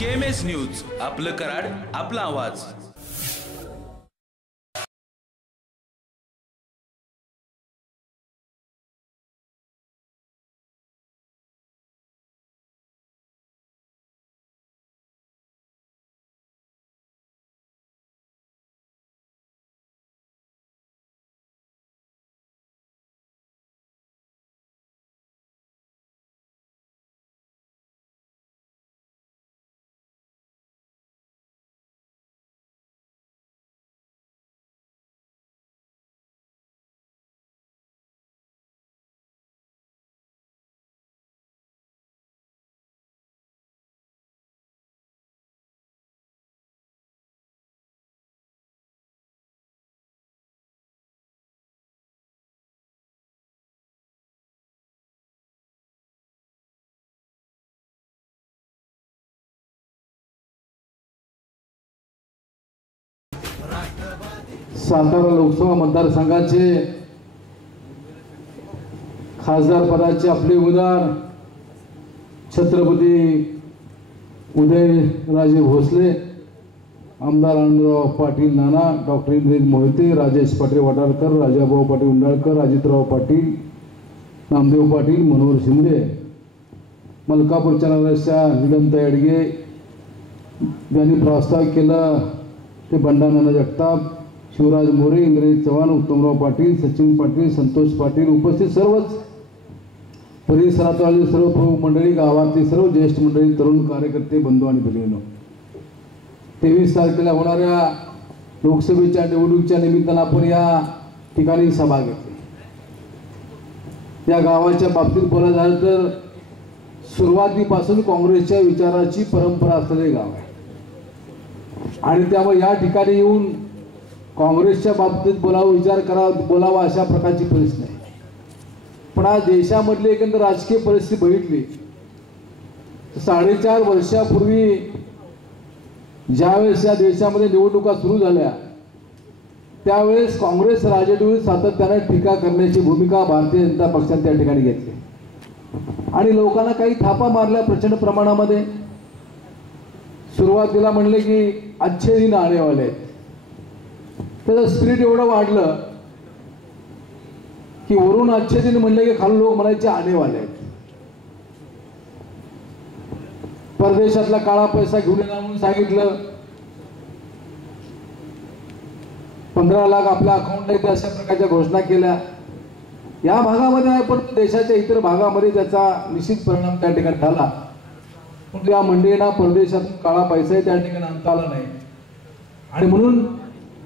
KMS news, आपलं कराड, आपला आवाज। सातारा लोकसभा मतदारसंघाचे खासदार पदाचे आपले उमेदवार छत्रपती उदयराजे भोसले, आमदार आनंदराव पाटील नाना, डॉक्टर इंद्रजित मोहिते, राजेश पाटील वाटारकर, राजाभाऊ पाटील उंडाळकर, अजितराव पाटील, नामदेव पाटील, मनोहर शिंदे, मलकापूरच्या नगरच्या नीलमताई अडगे यांनी प्रस्ताव केला ते बंडानाना जगताप, शिवराज मोरे, इंद्रजित चव्हाण, उत्तमराव पाटील, सचिन पाटील, संतोष पाटील, उपस्थित सर्वच परिसरातील सर्व प्रमुख मंडळी, गावातील सर्व ज्येष्ठ मंडळी, तरुण कार्यकर्ते, बंधू आणि भगिनींनो, 23 तारखेला होणाऱ्या लोकसभेच्या निवडणुकीच्या निमित्तानं आपण या ठिकाणी सभा घेतली। या गावाच्या बाबतीत बोलायचं झालं तर सुरुवातीपासून काँग्रेसच्या विचाराची परंपरा असलेले गाव आहे आणि त्यामुळे या ठिकाणी येऊन काँग्रेसच्या बाबतीत बोलावा अशा प्रकारची परिस्थिती नाही। पण आज देशामधली एकंदर राजकीय परिस्थिती बघितली, 4.5 वर्षापूर्वी ज्यावेळेस या देशामध्ये निवडणुका सुरू झाल्या त्यावेळेस काँग्रेस राजवटीवर सातत्याने टीका करण्याची भूमिका भारतीय जनता पक्षाने त्या ठिकाणी घेतली आणि लोकांना काही थापा मारल्या प्रचंड प्रमाणामध्ये। सुरुवातीला म्हणले की अच्छे दिन आने वाले, त्याचं स्पिरिट एवढं वाढलं की वरून अच्छे दिन म्हणले की खाली लोक म्हणायचे आने वाले आहेत। परदेशातला काळा पैसा घेऊन येणार म्हणून सांगितलं, 15 लाख आपल्या अकाउंटला येते अशा प्रकारच्या घोषणा केल्या। या भागामध्ये आहे पण देशाच्या इतर भागामध्ये त्याचा निश्चित परिणाम त्या ठिकाणी झाला। पण या मंडळींना परदेशातून काळा पैसा त्या ठिकाणी आणता आला नाही आणि म्हणून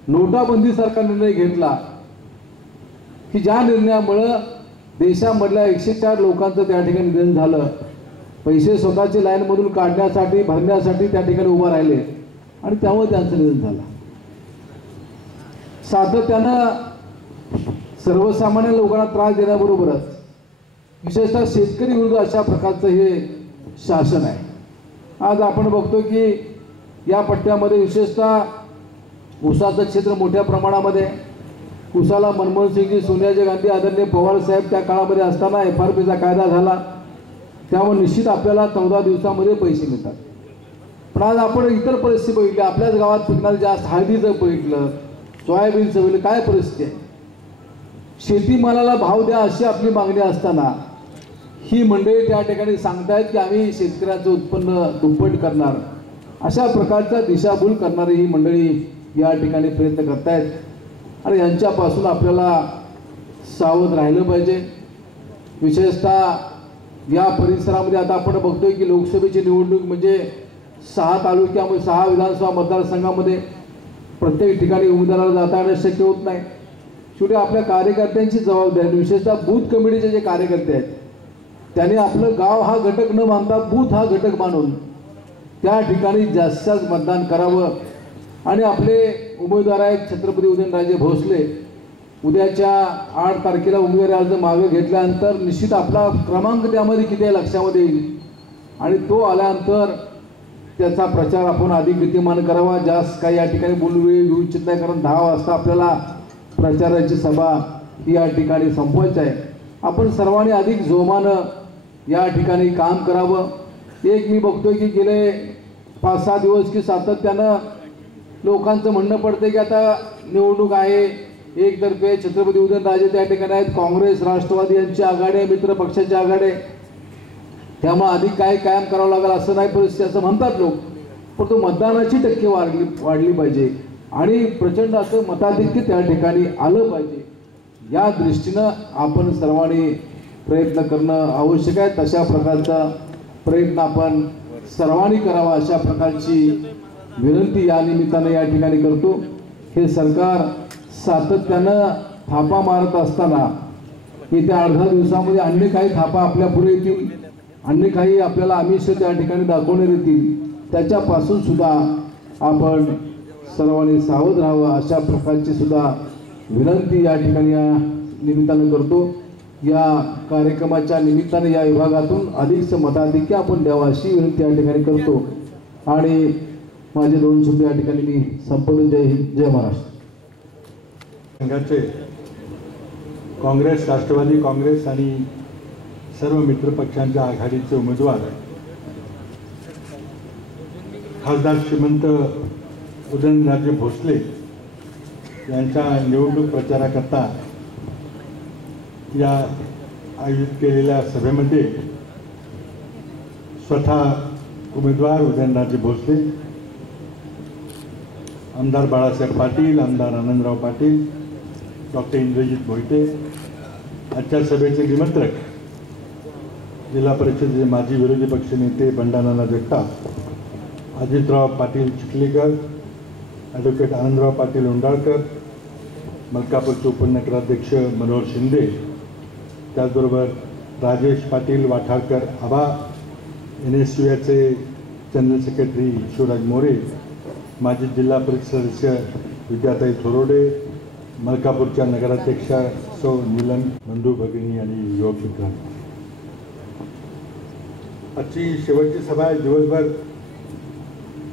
नोटाबंदी सारखा निर्णय घेतला की ज्या निर्णयामुळे देशामधल्या 104 लोकांचं त्या ठिकाणी निधन झालं। पैसे स्वतःच्या लाईनमधून काढण्यासाठी भरण्यासाठी त्या ठिकाणी उभा राहिले आणि त्यामुळे त्यांचं निधन झालं। सातत्यानं सर्वसामान्य लोकांना त्रास देण्याबरोबरच विशेषतः शेतकरी विरुद्ध अशा प्रकारचं हे शासन आहे। आज आपण बघतो की या पट्ट्यामध्ये विशेषतः ऊसाचं क्षेत्र मोठ्या प्रमाणामध्ये, ऊसाला मनमोहन सिंगजी, सोनिया गांधी, आदरणीय पवार साहेब त्या काळामध्ये असताना FRPचा कायदा झाला, त्यामुळे निश्चित आपल्याला 14 दिवसामध्ये पैसे मिळतात। पण आज आपण इतर परिस्थिती बघितली, आपल्याच गावात पिकणारे जास्त हळदीचं बघितलं, सोयाबीनचं बघितलं, काय परिस्थिती आहे। शेतीमालाला भाव द्या अशी आपली मागणी असताना ही मंडळी त्या ठिकाणी सांगतायत की आम्ही शेतकऱ्याचं उत्पन्न दुप्पट करणार, अशा प्रकारचा दिशाभूल करणारी ही मंडळी या ठिकाणी प्रयत्न करतायत आणि यांच्यापासून आपल्याला सावध राहिलं पाहिजे। विशेषतः या परिसरामध्ये आता आपण बघतोय की लोकसभेची निवडणूक म्हणजे 6 तालुक्यामध्ये 6 विधानसभा मतदारसंघामध्ये प्रत्येक ठिकाणी उमेदवाराला जाता येणं शक्य होत नाही। शेवटी आपल्या कार्यकर्त्यांची जबाबदारी, विशेषतः बूथ कमिटीचे जे कार्यकर्ते आहेत त्यांनी आपलं गाव हा घटक न मानता बूथ हा घटक मानून त्या ठिकाणी जास्त मतदान करावं आणि आपले उमेदवार आहेत छत्रपती उदयनराजे भोसले, उद्याच्या 8 तारखेला उमेदवारी अर्ज मागे घेतल्यानंतर निश्चित आपला क्रमांक त्यामध्ये किती आहे लक्षामध्ये येईल आणि तो आल्यानंतर त्याचा प्रचार आपण अधिक गतिमान करावा। जास्त काही या ठिकाणी बोलू घेऊ इच्छित नाही, कारण 10 वाजता आपल्याला प्रचाराची सभा ही या ठिकाणी संपवायची आहे। आपण सर्वांनी अधिक जोमानं या ठिकाणी काम करावं। एक मी बघतोय की गेले 5-6 दिवस की सातत्यानं लोकांचं म्हणणं पडतं की आता निवडणूक आहे, एकतर्फे छत्रपती उदयनराजे त्या ठिकाणी आहेत, काँग्रेस राष्ट्रवादी यांची आघाडी आहे, मित्र पक्षाची आघाडी आहे, त्यामुळे अधिक काय कायम करावं लागेल असं नाही परिस्थिती असं म्हणतात लोक. पण तो मतदानाची टक्के वाढली पाहिजे आणि प्रचंड असं मताधिक्य त्या ठिकाणी आलं पाहिजे. या दृष्टीनं आपण सर्वांनी प्रयत्न करणं आवश्यक आहे. तशा प्रकारचा प्रयत्न आपण सर्वांनी करावा अशा प्रकारची विनंती या निमित्तानं या ठिकाणी करतो. हे सरकार सातत्यानं थापा मारत असताना येत्या 18 दिवसामध्ये अन्य काही थापा आपल्या पुढे येतील, अन्य काही आपल्याला आमिष त्या ठिकाणी दाखवण्यात येतील. त्याच्यापासून सुद्धा आपण सर्वांनी सावध राहावं अशा प्रकारची सुद्धा विनंती या ठिकाणी या निमित्तानं करतो. या कार्यक्रमाच्या निमित्ताने या विभागातून अधिकचं मताधिक्य आपण द्यावं अशी विनंती या ठिकाणी करतो आणि माझे 2 शब्द या ठिकाणी मी संपवतो. जय हिंद, जय महाराष्ट्र. संघाचे काँग्रेस, राष्ट्रवादी काँग्रेस आणि सर्व मित्रपक्षांच्या आघाडीचे उमेदवार खासदार श्रीमंत उदयनराजे भोसले यांच्या निवडणूक प्रचाराकरता या आयोजित केलेल्या सभेमध्ये स्वतः उमेदवार उदयनराजे भोसले, आमदार बाळासाहेब पाटील, आमदार आनंदराव पाटील, डॉक्टर इंद्रजित मोहिते, आजच्या सभेचे निमंत्रक जिल्हा परिषदेचे माजी विरोधी पक्षनेते बंडानाना जगताप, अजितराव पाटील चिखलीकर, ॲडव्होकेट आनंदराव पाटील उंडाळकर, मलकापूरचे उपनगराध्यक्ष मनोहर शिंदे, त्याचबरोबर राजेश पाटील वाठारकर आबा, NSUचे जनरल सेक्रेटरी शिवराज मोरे, माजी जिल्हा परिषद सदस्य विद्याताई थोरोडे, मलकापूरच्या नगराध्यक्षा सौ नीलम बंधू भगिनी आणि युवक मित्रांनो, आजची शेवटची सभा आहे. दिवसभर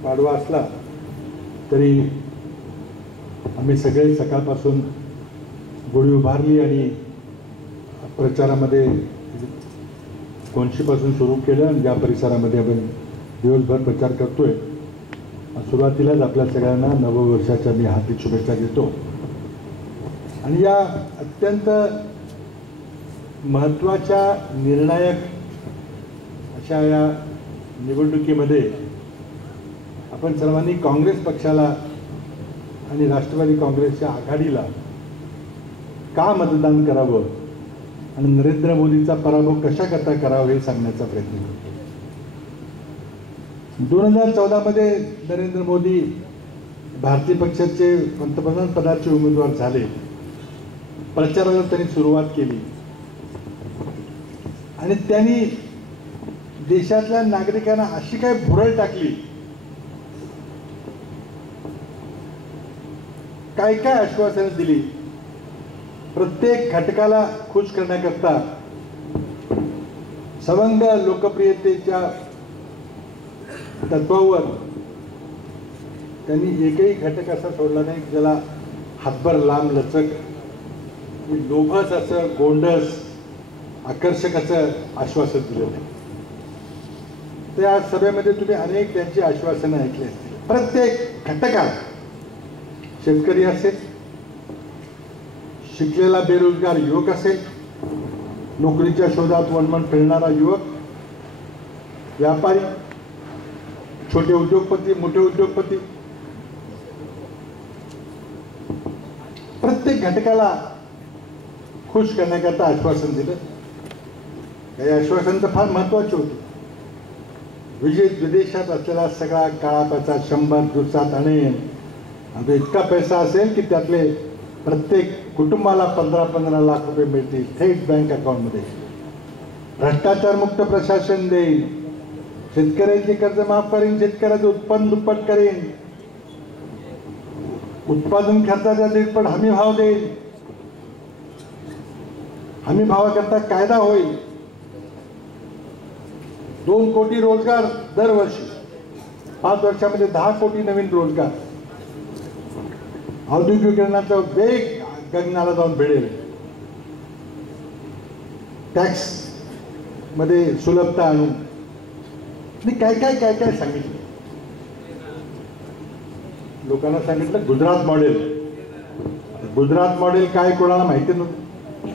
पाडवा असला तरी आम्ही सगळे सकाळपासून गुढी उभारली आणि प्रचारामध्ये कोणशीपासून सुरू केलं आणि ज्या परिसरामध्ये आपण दिवसभर प्रचार करतोय. सुरुवातीलाच आपल्या सगळ्यांना नववर्षाच्या मी हार्दिक शुभेच्छा देतो आणि या अत्यंत महत्त्वाच्या निर्णायक अशा या निवडणुकीमध्ये आपण सर्वांनी काँग्रेस पक्षाला आणि राष्ट्रवादी काँग्रेसच्या आघाडीला का मतदान करावं आणि नरेंद्र मोदीचा पराभव कशाकरता करावा हे सांगण्याचा प्रयत्न करतो. 2014 मध्ये नरेंद्र मोदी भारतीय पक्षाचे पंतप्रधान पदाचे उमेदवार झाले. प्रचाराला त्यांनी सुरुवात केली आणि त्यांनी देशातल्या नागरिकांना अशी काय भुरळ टाकली, काय काय आश्वासनं दिली, प्रत्येक घटकाला खुश करण्याकरता सवंग लोकप्रियतेच्या तत्वावर त्यांनी एकही घटक असा सोडला नाही ज्याला हातभर लांब लचक, लोभस असं गोंडस आकर्षक असं आश्वासन दिलं नाही. त्या सभेमध्ये तुम्ही अनेक त्यांची आश्वासनं ऐकली असतील. प्रत्येक घटकाला, शेतकरी असेल, शिकलेला बेरोजगार युवक असेल, नोकरीच्या शोधात वणवण फिरणारा युवक, व्यापारी, छोटे उद्योगपती, मोठे उद्योगपती, प्रत्येक घटकाला खुश करण्याकरता आश्वासन दिलं. काही आश्वासन तर फार महत्वाचे होते. विदेशात असलेला सगळा काळा पैसा 100 दिवसात आणेन, आणि इतका पैसा असेल की त्यातले प्रत्येक कुटुंबाला 15-15 लाख रुपये मिळतील थेट बँक अकाउंटमध्ये. भ्रष्टाचार मुक्त प्रशासन देईल, शेतकऱ्याचे कर्ज माफ करेन, शेतकऱ्याचं उत्पन्न दुप्पट करेन, उत्पादन खर्चाचा दीडपट हमी भाव देईल, हमी भावाकरता कायदा होईल, 2 कोटी रोजगार दरवर्षी, 5 वर्षामध्ये 10 कोटी नवीन रोजगार, औद्योगिकरणाचा वेग गगनाला जाऊन भिडेल, टॅक्स मध्ये सुलभता आणून काय काय काय काय सांगितलं. लोकांना सांगितलं गुजरात मॉडेल. गुजरात मॉडेल काय कोणाला माहिती नव्हतं,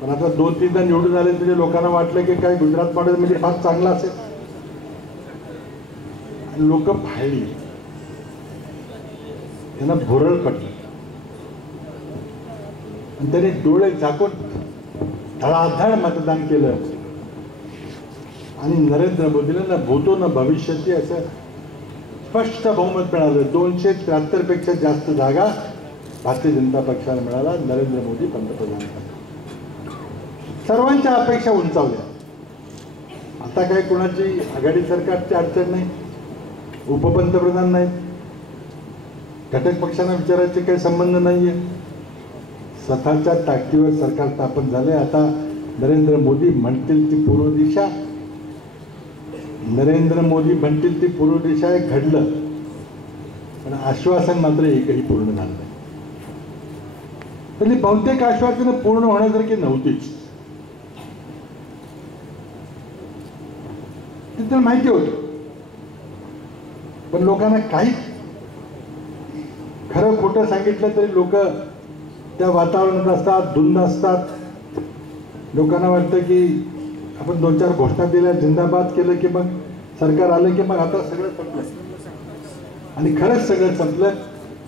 पण आता 2-3दा निवडून आले म्हणजे लोकांना वाटलं की काय गुजरात मॉडेल म्हणजे फार चांगला असेल. लोक भाळली, त्यांना भोरळ पडलं आणि त्यांनी डोळे झाकून धडाधड मतदान केलं आणि नरेंद्र मोदीला ना भूतो ना भविष्याची असं स्पष्ट बहुमत मिळालं. 273 पेक्षा जास्त जागा भारतीय जनता पक्षाला मिळाला. नरेंद्र मोदी पंतप्रधान झाले. सर्वांच्या अपेक्षा उंचावल्या. आता काय कोणाची आघाडी सरकारची अडचण नाही, उपपंतप्रधान नाहीत, घटक पक्षांना विचारायचे काही संबंध नाहीये. स्वतःच्या ताकदीवर सरकार स्थापन झाले. आता नरेंद्र मोदी म्हणतील ती पूर्व दिशा, नरेंद्र मोदी म्हणतील ती पूर्व दिशा हे घडलं, पण आश्वासन मात्र एकही पूर्ण झालं नाही. त्यांनी बहुतेक आश्वासनं पूर्ण होण्यासारखी नव्हतीच. ते तर माहिती होतं, पण लोकांना काही खरं खोटं सांगितलं तरी लोक त्या वातावरणात असतात, धुंद असतात. लोकांना वाटतं की आपण 2-4 घोषणा दिल्या, जिंदाबाद केलं की मग सरकार आलं की मग आता सगळं संपलं. आणि खरंच सगळं संपलं.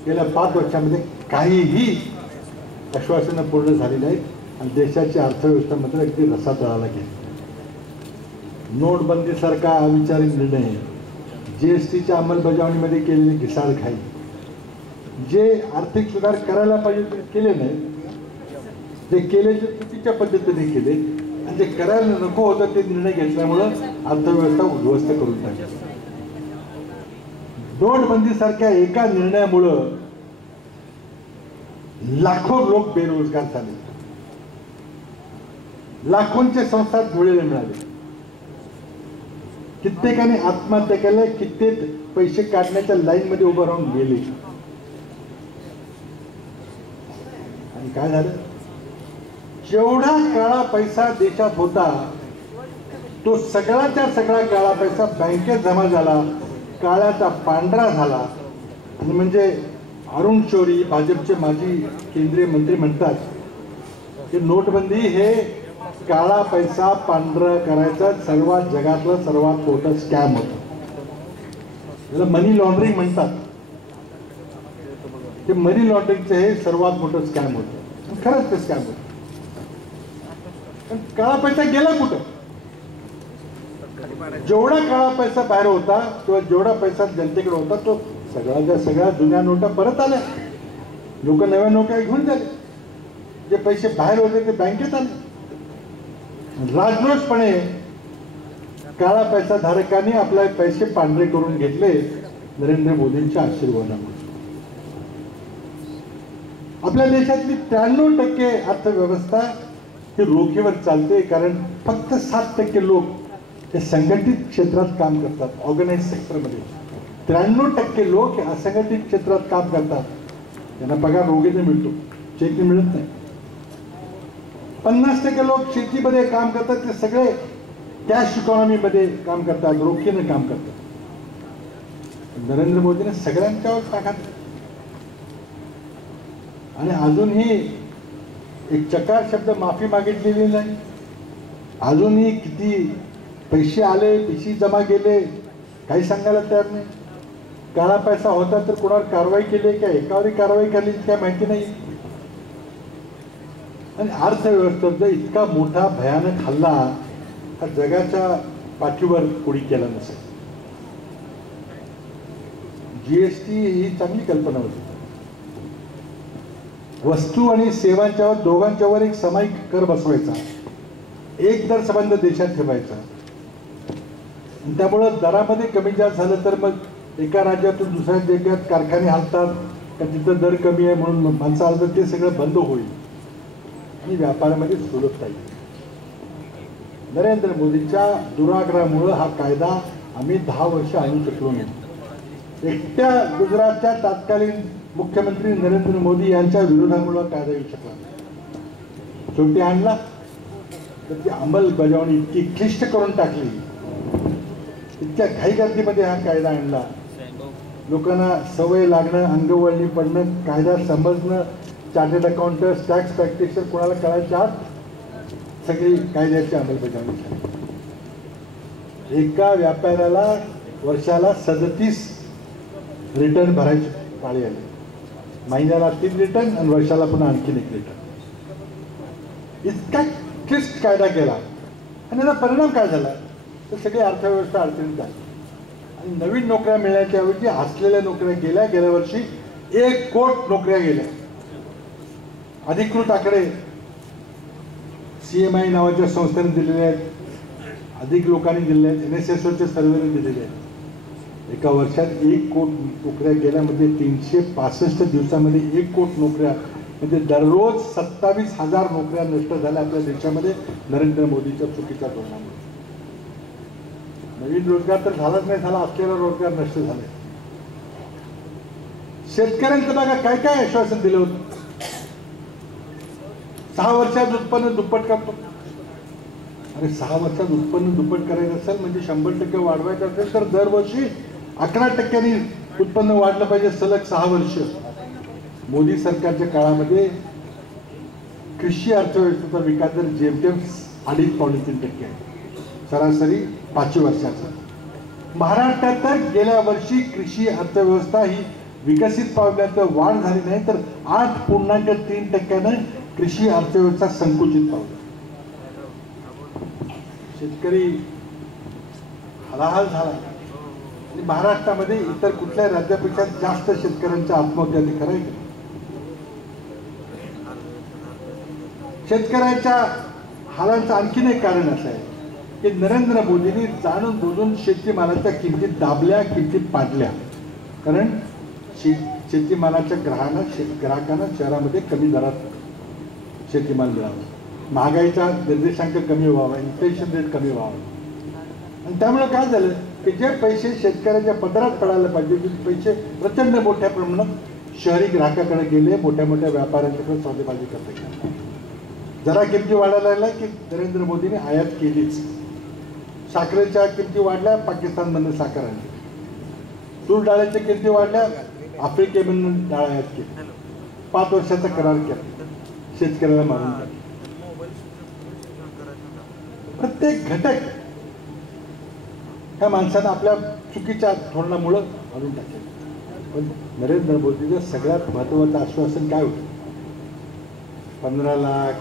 गेल्या 5 वर्षामध्ये काहीही आश्वासनं पूर्ण झाली नाहीत आणि देशाची अर्थव्यवस्था मात्र अगदी रसातळाला गेली. नोटबंदीसारखा अविचारी निर्णय, GSTच्या अंमलबजावणीमध्ये केलेली घिसाडखाई, जे आर्थिक सुधार करायला पाहिजे ते केले नाही, जे केले ते चुकीच्या पद्धतीने केले आणि जे करायला नको होतं ते निर्णय घेतल्यामुळं अर्थव्यवस्था उद्ध्वस्त करून टाकली. नोटबंदीसारख्या एका निर्णयामुळं लाखो लोक बेरोजगार झाले, लाखोंचे संसार धुळीला मिळाले, कित्येकाने आत्महत्या केल्या, कित्येक पैसे काढण्याच्या लाईन मध्ये उभं राहून गेले. आणि काय झालं, जेवढा काळा पैसा देशात होता तो सगळ्याच्या सगळा काळा पैसा बँकेत जमा झाला, काळ्याचा पांढरा झाला. आणि म्हणजे अरुण शौरी भाजपचे माजी केंद्रीय मंत्री म्हणतात की नोटबंदी हे काळा पैसा पांढरा करायचा सर्वात जगातलं सर्वात मोठं स्कॅम होतं. त्याला मनी लॉन्ड्रिंग म्हणतात. ते मनी लॉन्ड्रिंगचं हे सर्वात मोठं स्कॅम होतं. खरंच ते स्कॅम होतं. पण काळा पैसा गेला कुठं? जेवढा काळा पैसा बाहेर होता किंवा जेवढा पैसा जनतेकडे होता तो सगळ्याच्या सगळ्या जुन्या नोटा परत आल्या. लोक नव्या नोटा घेऊन झाले. जे पैसे बाहेर होते ते बँकेत आले. राजरोसपणे काळा पैसा धारकांनी आपले पैसे पांढरे करून घेतले नरेंद्र मोदींच्या आशीर्वादामुळे. आपल्या देशातली 93% अर्थव्यवस्था ही रोखीवर चालते, कारण फक्त 7% लोक हे संघटित क्षेत्रात काम करतात. ऑर्गनाइज सेक्टरमध्ये 93% लोक असंघटित क्षेत्रात काम करतात. त्यांना पगार रोखीने मिळतो, चेक मिळत नाही. 50% लोक शेतीमध्ये काम करतात. ते सगळे कॅश इकॉनॉमीमध्ये काम करतात, रोखीने काम करतात. नरेंद्र मोदीने सगळ्यांच्यावर ताकद आणि अजूनही एक चकार शब्द माफी मागितलेली नाही. अजूनही किती पैसे आले, पैसे जमा केले काही सांगायला तयार नाही. काळा पैसा होता तर कोणावर कारवाई केली का एकावरही कारवाई केली काय माहिती नाही. आणि अर्थव्यवस्थेचा इतका मोठा भयानक हल्ला हा जगाच्या पाठीवर कोणी केला नसेल. GST ही चांगली कल्पना होती. वस्तू आणि सेवांच्यावर दोघांच्यावर एक सामायिक कर बसवायचा, एक दर संबंध देशात ठेवायचा. त्यामुळं दरामध्ये कमी जास्त झालं तर मग एका राज्यातून दुसऱ्या राज्यात कारखाने हलतात का तिथं दर कमी आहे म्हणून माणसं हलतात, ते सगळं बंद होईल आणि व्यापारामध्ये सुलभता येईल. नरेंद्र मोदींच्या दुराग्रहामुळं हा कायदा आम्ही 10 वर्ष आणू शकलो नाही. एकट्या गुजरातच्या तत्कालीन मुख्यमंत्री नरेंद्र मोदी यांच्या विरोधामुळे कायदा येऊ शकला. शेवटी आणला तर ती अंमलबजावणी इतकी क्लिष्ट करून टाकली, इतक्या घाईगर्दीमध्ये हा कायदा आणला लोकांना सवय लागणं, अंगवळणी पडणं, कायदा समजणं, चार्टर्ड अकाउंटंट, टॅक्स प्रॅक्टिशनर कोणाला कळायच्या आत सगळी कायद्याची अंमलबजावणी झाली. एका व्यापाऱ्याला वर्षाला 37 रिटर्न भरायची पाळी आली. महिन्याला 3 रिटर्न आणि वर्षाला पुन्हा आणखीन 1 रिटर्न. इतका क्लिष्ट कायदा केला आणि याचा परिणाम काय झाला तर सगळी अर्थव्यवस्था अडचणीत झाली आणि नवीन नोकऱ्या मिळण्याच्या ऐवजी असलेल्या नोकऱ्या गेल्या. गेल्या वर्षी 1 कोटी नोकऱ्या गेल्या. अधिकृत आकडे CMI नावाच्या संस्थेने दिलेले आहेत, अधिक लोकांनी दिलेले आहेत, NSSOच्या सर्व्हेने दिलेले आहेत. एका वर्षात 1 कोटी नोकऱ्या गेल्या म्हणजे 365 दिवसामध्ये 1 कोटी नोकऱ्या म्हणजे दररोज 27,000 नोकऱ्या नष्ट झाल्या आपल्या देशामध्ये नरेंद्र मोदीच्या चुकीच्या धोरणामुळे. नवीन रोजगार तर झालाच नाही, झाला असलेला रोजगार नष्ट झाले. शेतकऱ्यांचं बघा काय काय आश्वासन दिलं होतं. 6 वर्षात उत्पन्न दुप्पट करतो. अरे 6 वर्षात उत्पन्न दुप्पट करायचं असेल म्हणजे 100% वाढवायचं असेल तर दरवर्षी 11% उत्पन्न वाढलं पाहिजे सलग 6 वर्ष. मोदी सरकारच्या काळामध्ये कृषी अर्थव्यवस्थेचा विकास दर जेमतेम 2.5-3% आहे, सरासरी 5 वर्षाचा. महाराष्ट्रात तर गेल्या वर्षी कृषी अर्थव्यवस्था ही विकसित पावल्याचं वाढ झाली नाही तर 8.3% कृषी अर्थव्यवस्था संकुचित पावली. शेतकरी हलाहल झाला आणि महाराष्ट्रामध्ये इतर कुठल्या राज्यापेक्षा जास्त शेतकऱ्यांच्या आत्महत्या खरं आहे. शेतकऱ्यांच्या हालांचं आणखीन एक कारण असं आहे की नरेंद्र मोदींनी जाणून बुजून शेतीमालाच्या किमती दाबल्या, किमती पाडल्या. कारण शेतीमालाच्या ग्राहकांना शहरामध्ये कमी दरात शेतीमाल मिळावा, महागाईचा निर्देशांक कमी व्हावा, इन्फ्लेशन रेट कमी व्हावा. आणि त्यामुळे काय झालं की जे पैसे शेतकऱ्याच्या पदरात पडायला पाहिजे ते पैसे प्रचंड मोठ्या प्रमाणात शहरी ग्राहकाकडे गेले, मोठ्या मोठ्या व्यापाऱ्यांच्याकडे सौदेबाजी करता गेले. जरा किमती वाढायला लागल्या की नरेंद्र मोदींनी आयात केलीच. साखरेच्या किमती वाढल्या, पाकिस्तानमधून साखर आणली. तूर डाळीच्या किमती वाढल्या, आफ्रिकेमधून डाळ आयात केली. 5 वर्षाचा करार केला, शेतकऱ्याला मारून टाकला. प्रत्येक घटक ह्या माणसानं आपल्या चुकीच्या धोरणामुळं मारून टाकले. पण नरेंद्र मोदीचं सगळ्यात महत्त्वाचं आश्वासन काय होतं? 15 लाख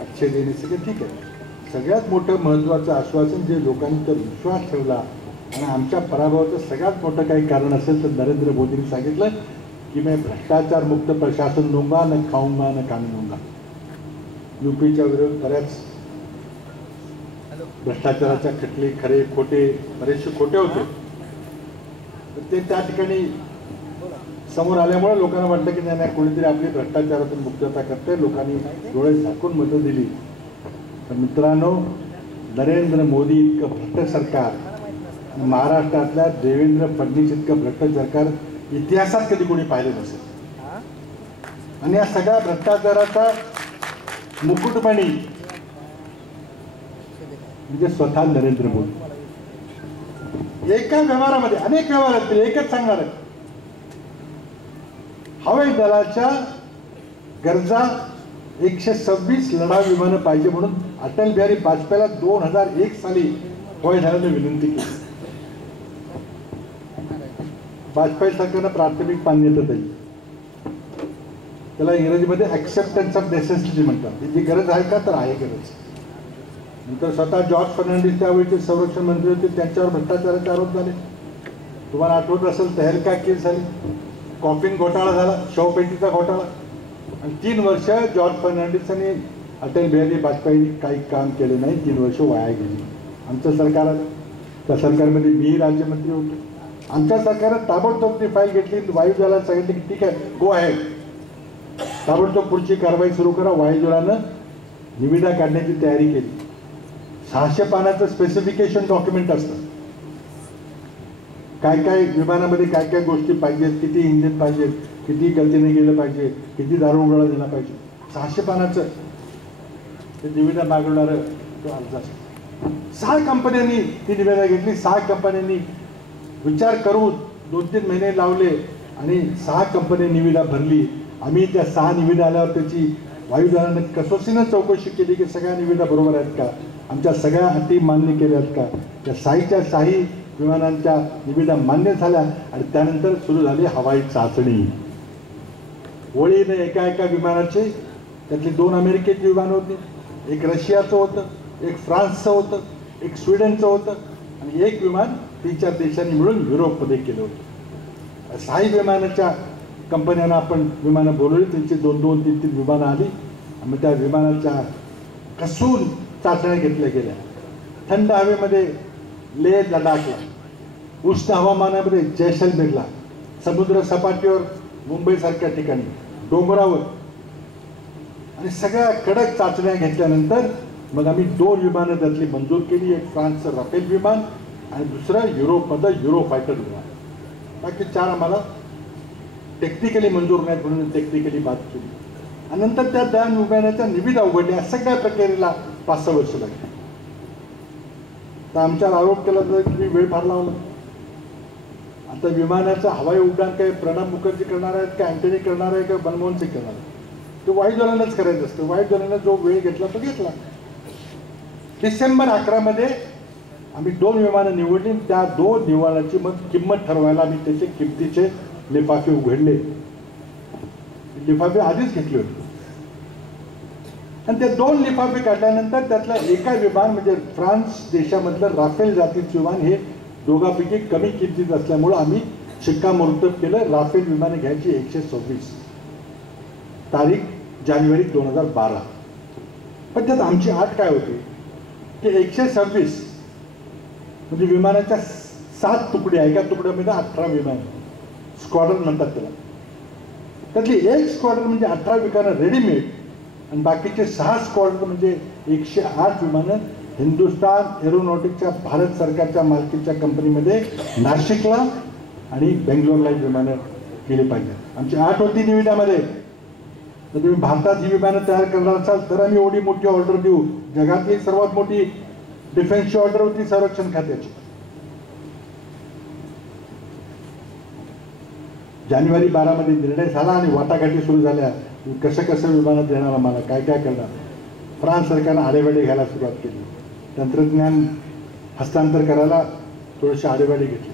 800 देणे सगळं ठीक आहे. सगळ्यात मोठं महत्त्वाचं आश्वासन जे लोकांनी तर विश्वास ठेवला आणि आमच्या पराभवाचं सगळ्यात मोठं काही कारण असेल तर नरेंद्र मोदींनी सांगितलं की मैं भ्रष्टाचार मुक्त प्रशासन दूंगा, न खाऊंगा न कानून दूंगा. यूपीच्या विरोध बऱ्याच भ्रष्टाचाराच्या खटले खरे खोटे बरेचसे खोटे होते तर ते त्या ठिकाणी समोर आल्यामुळे लोकांना वाटलं की नाही कोणीतरी आपली भ्रष्टाचारातून मुक्तता करते. लोकांनी डोळे झाकून मतं दिली. तर मित्रांनो, नरेंद्र मोदी इतकं भ्रष्ट सरकार, महाराष्ट्रातल्या देवेंद्र फडणवीस इतकं भ्रष्ट सरकार इतिहासात कधी कोणी पाहिलं नसेल. आणि या सगळ्या भ्रष्टाचाराचा मुकुटमणी म्हणजे स्वतः नरेंद्र मोदी. एका व्यवहारामध्ये अनेक व्यवहार असतील, एकच सांगणार आहे. हवाई दलाच्या गरजा 126 लढाऊ विमानं पाहिजे म्हणून अटल बिहारी वाजपेयीला 2001 साली हवाई दलाने विनंती केली. वाजपेयी सरकारनं प्राथमिक मान्यता दिली. त्याला इंग्रजीमध्ये ऍक्सेप्टन्स ऑफ नेसेसिटी म्हणतात. त्याची गरज आहे का तर आहे गरज. नंतर स्वतः जॉर्ज फर्नांडिस त्यावेळीचे संरक्षण मंत्री होते, त्यांच्यावर भ्रष्टाचाराचे आरोप झाले. तुम्हाला आठवत असेल तहलका केस झाली, कॉफिन घोटाळा झाला, शवपेटीचा घोटाळा. आणि 3 वर्ष जॉर्ज फर्नांडिस आणि अटल बिहारी वाजपेयींनी काही काम केले नाही. 3 वर्ष वाया गेली. आमचं सरकार आलं, त्या सरकारमध्ये मीही राज्यमंत्री होतो. आमच्या सरकारनं ताबडतोब ती फाईल घेतली, वायुदलाला सांगितलं की ठीक आहे गो आहे, ताबडतोब पुढची कारवाई सुरू करा. वायुदलानं निविदा काढण्याची तयारी केली. 600 पानाचं स्पेसिफिकेशन डॉक्युमेंट असतं. काय काय विमानामध्ये काय काय गोष्टी पाहिजेत, किती इंजिन पाहिजेत, किती गतीने गेलं पाहिजे, किती दारू उघडा दिला पाहिजे. 600 पानाचं ते निविदा मागवणारं तो अर्ज असतो. 6 कंपन्यांनी ती निविदा घेतली. 6 कंपन्यांनी विचार करून 2-3 महिने लावले आणि 6 कंपनी निविदा भरली. आम्ही त्या 6 निविदा आल्यावर त्याची वायुदलानं कसोशीनं चौकशी केली की सगळ्या निविदा बरोबर आहेत का, आमच्या सगळ्या अटी मान्य केल्या आहेत का. त्या 6च्या विमानांच्या निविदा मान्य झाल्या आणि त्यानंतर सुरू झाली हवाई चाचणी. ओळीने एका विमानाचे, त्यातली 2 अमेरिकेची विमानं होती, एक रशियाचं होतं, एक फ्रान्सचं होतं, एक स्वीडनचं होतं आणि एक विमान 3-4 देशांनी मिळून युरोपमध्ये केलं होतं. 6 विमानाच्या कंपन्यांना आपण विमानं बोलवली, त्यांची 2-2, 3-3 विमानं आली आणि त्या विमानाच्या कसून चाचण्या घेतल्या गेल्या. थंड हवेमध्ये लेह लडाखला, उष्ण हवामानामध्ये जैसलमेरला, समुद्र सपाटीवर मुंबईसारख्या ठिकाणी, डोंगरावर आणि सगळ्या कडक चाचण्या घेतल्यानंतर मग आम्ही 2 विमानं त्यातली मंजूर केली. एक फ्रान्सचं राफेल विमान आणि दुसरं युरोपमधलं युरो फायटर विमान. बाकी 4 आम्हाला टेक्निकली मंजूर नाहीत म्हणून टेक्निकली बाद केली. आणि नंतर त्या 2 विमानाच्या निविदा उघडल्या. सगळ्या प्रक्रियेला 5-6 वर्ष लागली. तर आमच्यावर आरोप केला तर तुम्ही वेळ फार लावला. आता विमानाचं हवाई उड्डाण काय प्रणब मुखर्जी करणार आहेत का अँटनी करणार आहे का मनमोहन सिंग करणार आहे, ते वायुदलानंच करायचं असतं. वायुदलानं जो वेळ घेतला तो घेतला. डिसेंबर 11 आम्ही 2 विमानं निवडली. त्या 2 विमानाची मग किंमत ठरवायला आम्ही त्याचे किमतीचे लिफाफे उघडले. लिफाफे आधीच घेतले होते आणि ते 2 लिफाफे काढल्यानंतर त्यातला एका विमान म्हणजे फ्रान्स देशामधलं राफेल जातीचं विमान हे दोघांपैकी कमी किमतीत असल्यामुळं आम्ही शिक्कामोर्तब केलं. राफेल विमानं घ्यायची 126, तारीख जानेवारी 2012. पण त्यात आमची अट काय होती की 126 म्हणजे विमानाच्या 7 तुकड्या, एका तुकड्यामध्ये 18 विमान, स्क्वॉड्रन म्हणतात त्याला. त्यातली एक स्क्वॉड्रन म्हणजे 18 विमानं रेडीमेड आणि बाकीचे 6 स्क्वॉड्रन म्हणजे 108 विमानं हिंदुस्तान एरोनॉटिक्सच्या भारत सरकारच्या मालकीच्या कंपनीमध्ये नाशिकला आणि बेंगलोरला विमानं केली पाहिजे. आमची अट होती निविदामध्ये, तर तुम्ही भारतात ही विमानं तयार करणार असाल तर आम्ही एवढी मोठी ऑर्डर देऊ. जगातली सर्वात मोठी डिफेन्सची ऑर्डर होती संरक्षण खात्याची. जानेवारी 12 निर्णय झाला आणि वाटाघाटी सुरू झाल्या. कसं विमानं देणार आम्हाला, काय करणार. फ्रान्स सरकारनं आडेवाडे घ्यायला सुरुवात केली. तंत्रज्ञान हस्तांतर करायला थोडेसे आडेवाडे घेतले.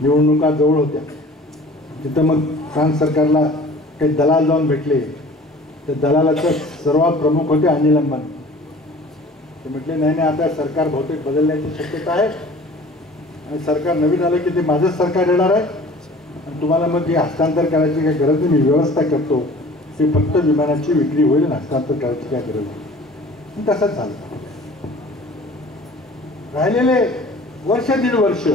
निवडणुका जवळ होत्या. तिथं मग फ्रान्स सरकारला काही दलाल जाऊन भेटले. त्या दलालाचे सर्वात प्रमुख होते अनिल अंबानी. ते म्हटले नाही आता सरकार बहुतेक बदलण्याची शक्यता आहे आणि सरकार नवीन आलं की ते माझंच सरकार येणार आहे आणि तुम्हाला मग हे हस्तांतर करायची काही गरज नाही, मी व्यवस्था करतो. ते फक्त विमानाची विक्री होईल आणि हस्तांतर करायची काय गरज नाही. तसंच झालं. राहिलेले 1-1.5 वर्ष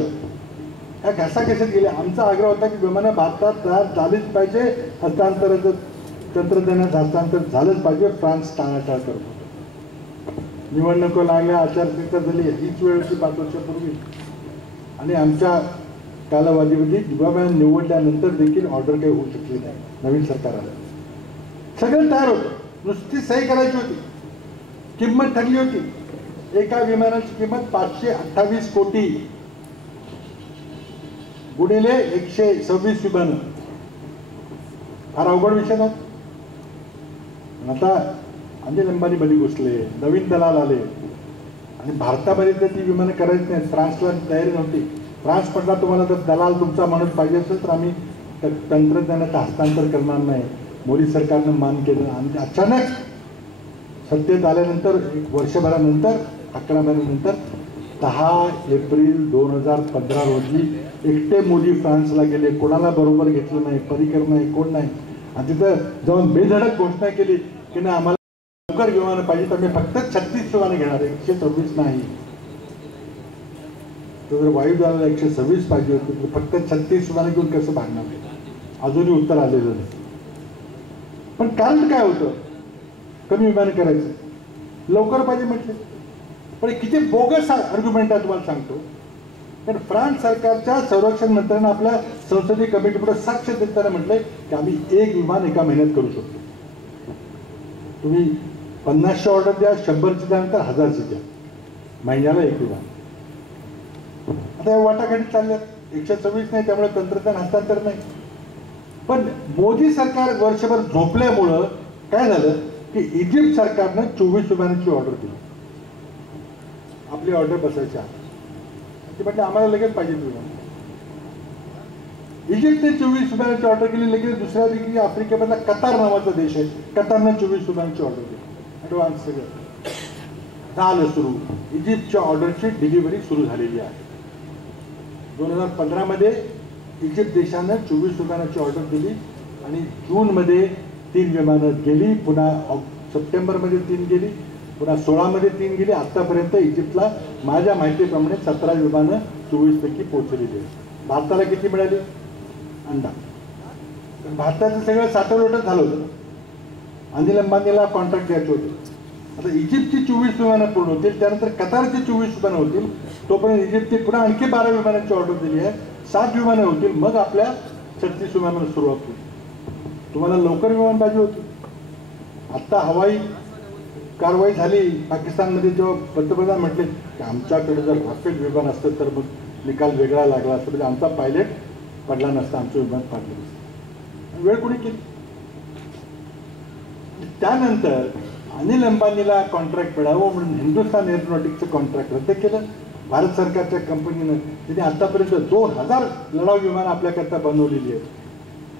ह्या घासाघाशीत गेले. आमचा आग्रह होता की विमानं भारतात तयार झालीच पाहिजे, हस्तांतराचं तंत्रज्ञानाचं हस्तांतर झालंच पाहिजे. फ्रान्स टाळाटाळ करत होता. निवडणुका लागल्या, आचारसंहिता झाली. हीच वेळ होती 5 वर्षापूर्वी आणि आमच्या कालावधीमध्ये विमानं निवडल्यानंतर देखील ऑर्डर काही होऊ शकली नाही. नवीन सरकार आलं, सगळं तयार होतं, नुसती सही करायची होती. किंमत ठरली होती. एका विमानाची किंमत 528 कोटी गुणिले 126 विमानं. फार अवघड विषय ना. आता अनिल अंबानी मध्ये घुसले, नवीन दलाल आले आणि भारतामध्ये तर ती विमानं करायची नाही. फ्रान्सला तयारी नव्हती. फ्रान्स म्हटला तुम्हाला जर दलाल तुमचा माणूस पाहिजे असेल तर आम्ही तंत्रज्ञानाचं हस्तांतर करणार नाही. मोदी सरकारनं मान केलं आणि अचानक सत्तेत आल्यानंतर 1 वर्षभरानंतर 11 महिन्यानंतर 10 एप्रिल 2015 रोजी एकटे मोदी फ्रान्सला गेले. कोणाला बरोबर घेतलं नाही, परिकर नाही, कोण नाही. आणि तिथं जाऊन बेधडक घोषणा केली की नाही आम्हाला लवकर विमानं पाहिजे, तर मी फक्त 36 विमानं घेणार, 126 नाही. तर जर वायुदलाला 126 पाहिजे होते तर फक्त 36 विमानं घेऊन कसं भागणार. अजूनही उत्तर आलेलं नाही. पण कारण काय होतं कमी विमानं करायचं, लवकर पाहिजे म्हटले. पण किती बोगस आर्ग्युमेंट आहे तुम्हाला सांगतो. कारण फ्रान्स सरकारच्या संरक्षण मंत्र्यांना आपल्या संसदीय कमिटीपुढे साक्ष देताना म्हटलंय की आम्ही 1 विमान एका महिन्यात करू शकतो. तुम्ही 50ची ऑर्डर द्या, 100ची द्या, नंतर 1000ची द्या, महिन्याला 1 विमान. आता या वाटाघाटी चालल्यात. 126 नाही, त्यामुळे तंत्रज्ञान हस्तांतर नाही. पण मोदी सरकार वर्षभर झोपल्यामुळं काय झालं की इजिप्त सरकारनं 24 विमानाची ऑर्डर दिली. आपली ऑर्डर बसायच्या ते म्हणजे आम्हाला लगेच पाहिजे विमान. इजिप्तने 24 विमानाची ऑर्डर केली. लगेच दुसऱ्या दिवशी आफ्रिकेमधला कतार नावाचा देश आहे, कतारनं 24 विमानाची ऑर्डर दिली. ॲडव्हान्स सगळं झालं सुरू. इजिप्तच्या ऑर्डरची डिलिव्हरी सुरू झालेली आहे. 2015 मध्ये इजिप्त देशानं 24 विमानाची ऑर्डर दिली आणि जूनमध्ये 3 विमानं गेली, पुन्हा सप्टेंबरमध्ये 3 गेली, पुन्हा 16 मध्ये 3 गेली. आतापर्यंत इजिप्तला माझ्या माहितीप्रमाणे 17 विमानं 24 पैकी पोहोचलेली आहेत. भारताला किती मिळाली? अंदाज. भारताचं सगळं साठवलोटच झालं होतं. अनिल अंबानीला कॉन्ट्रॅक्ट द्यायचं होतं. आता इजिप्तची 24 विमानं पूर्ण होतील, त्यानंतर कतारची 24 विमानं होतील. तोपर्यंत इजिप्तने पुन्हा आणखी 12 विमानांची ऑर्डर दिली आहे. 7 विमानं होतील, मग आपल्या 36 विमानांना सुरुवात होईल. तुम्हाला लवकर विमान पाहिजे होती. आत्ता हवाई कारवाई झाली पाकिस्तानमध्ये, जेव्हा पंतप्रधान म्हटले की आमच्याकडे जर राफेल विमान असतं तर मग निकाल वेगळा लागला असता, म्हणजे आमचा पायलट पडला नसता, आमचं विमान पाडलं नसतं. वेळ कोणी केली. त्यानंतर अनिल अंबानीला कॉन्ट्रॅक्ट मिळावं म्हणून हिंदुस्थान एरोनॉटिक्सचं कॉन्ट्रॅक्ट रद्द केलं भारत सरकारच्या कंपनीनं. तिने आतापर्यंत 2000 लढाऊ विमानं आपल्याकरता बनवलेली आहेत.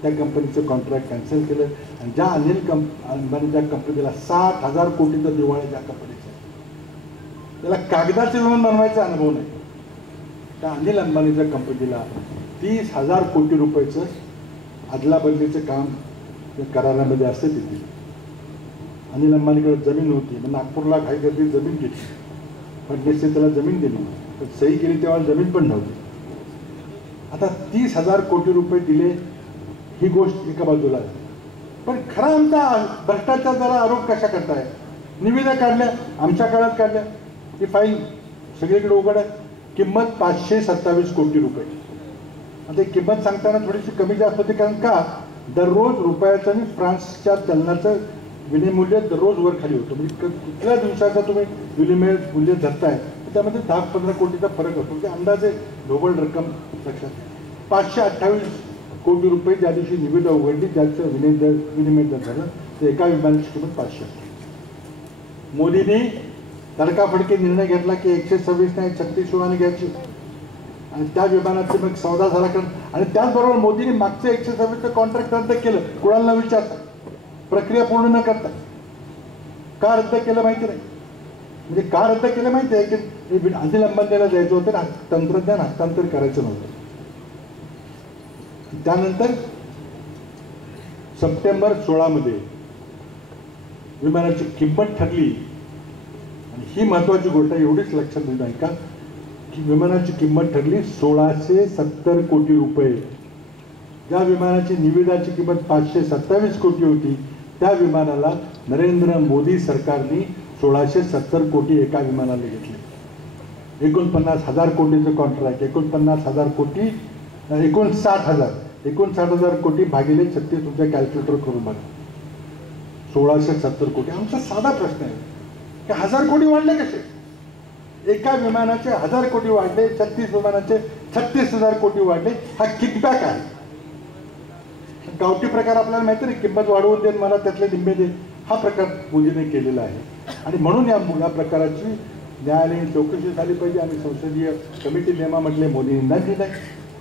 त्या कंपनीचं कॉन्ट्रॅक्ट कॅन्सल केलं आणि ज्या अंबानीच्या कंपनीला 60,000 कोटीचा दिवाळा ज्या कंपनीचा, त्याला कागदाचं विमान बनवायचा अनुभव नाही, त्या अनिल अंबानीच्या कंपनीला 30,000 कोटी रुपयाचं अदलाबदलीचं काम करारामध्ये असते. तिथे अनिल अंबानीकडे जमीन होती, मग नागपूरला काही गर्दी जमीन घेतली, फडणवीसने त्याला जमीन दिली, पण सही केली तेव्हा जमीन पण नव्हती. आता 30,000 कोटी रुपये दिले, ही गोष्ट एका बाजूला आहे. पण खरा आमचा भ्रष्टाचाराचा आरोप कशा करताय? निविदा काढल्या, आमच्या काळात काढल्या, ही फाईल सगळीकडे उघड आहे. किंमत 527 कोटी रुपये. आता किंमत सांगताना थोडीशी कमी जास्त होते, कारण का दररोज रुपयाचं आणि फ्रान्सच्या चलनाचं विनिमूल्य दररोज वर खाली होतं. म्हणजे कुठल्या दिवसाचा तुम्ही विनिमय मूल्य धरताय त्यामध्ये 10-15 कोटीचा फरक होतो. म्हणजे अंदाजे ढोबळ रक्कम लक्षात. 528 कोटी रुपये ज्या दिवशी निविदा उघडली, ज्याचं विनिमय दर झालं, तर एका विमानाची किंमत 500. मोदींनी तडकाफडकी निर्णय घेतला की 126 नाही 36 विमानं घ्यायची आणि त्या विमानाचे मग सौदा झाला. आणि त्याचबरोबर मोदींनी मागचं 126चं कॉन्ट्रॅक्ट रद्द केलं, कुणाला विचारता, प्रक्रिया पूर्ण न करता. का रद्द केलं माहिती नाही. म्हणजे का रद्द केलं माहिती आहे की अनिल अंबानीला द्यायचं होतं ना, तंत्रज्ञान हस्तांतर करायचं नव्हतं. त्यानंतर सप्टेंबर 16 मध्ये विमानाची किंमत ठरली आणि ही महत्वाची गोष्ट एवढीच लक्षात घेऊ नका की विमानाची किंमत ठरली 1670 कोटी रुपये. ज्या विमानाची निविदाची किंमत 527 कोटी होती, त्या विमानाला नरेंद्र मोदी सरकारने 1670 कोटी एका विमानाला घेतले. 49,000 कोटीचं कॉन्ट्रॅक्ट, 49,000 कोटी, 59,000 कोटी भागिले 36 तुमच्या कॅल्क्युलेटर करून बघा. 1670 कोटी. आमचा साधा प्रश्न आहे की 1000 कोटी वाढले कसे? एका विमानाचे 1000 कोटी वाढले, 36 विमानाचे 36,000 कोटी वाढले. हा किकबॅक आहे. गावठी प्रकार आपल्याला माहिती नाही, किंमत वाढवून देईन मला त्यातले निम्मे दे, हा प्रकार मोदीने केलेला आहे. आणि म्हणून या प्रकाराची न्यायालयीन चौकशी झाली पाहिजे. आम्ही संसदीय कमिटी नियमामधले मोदींनी नाही दिले,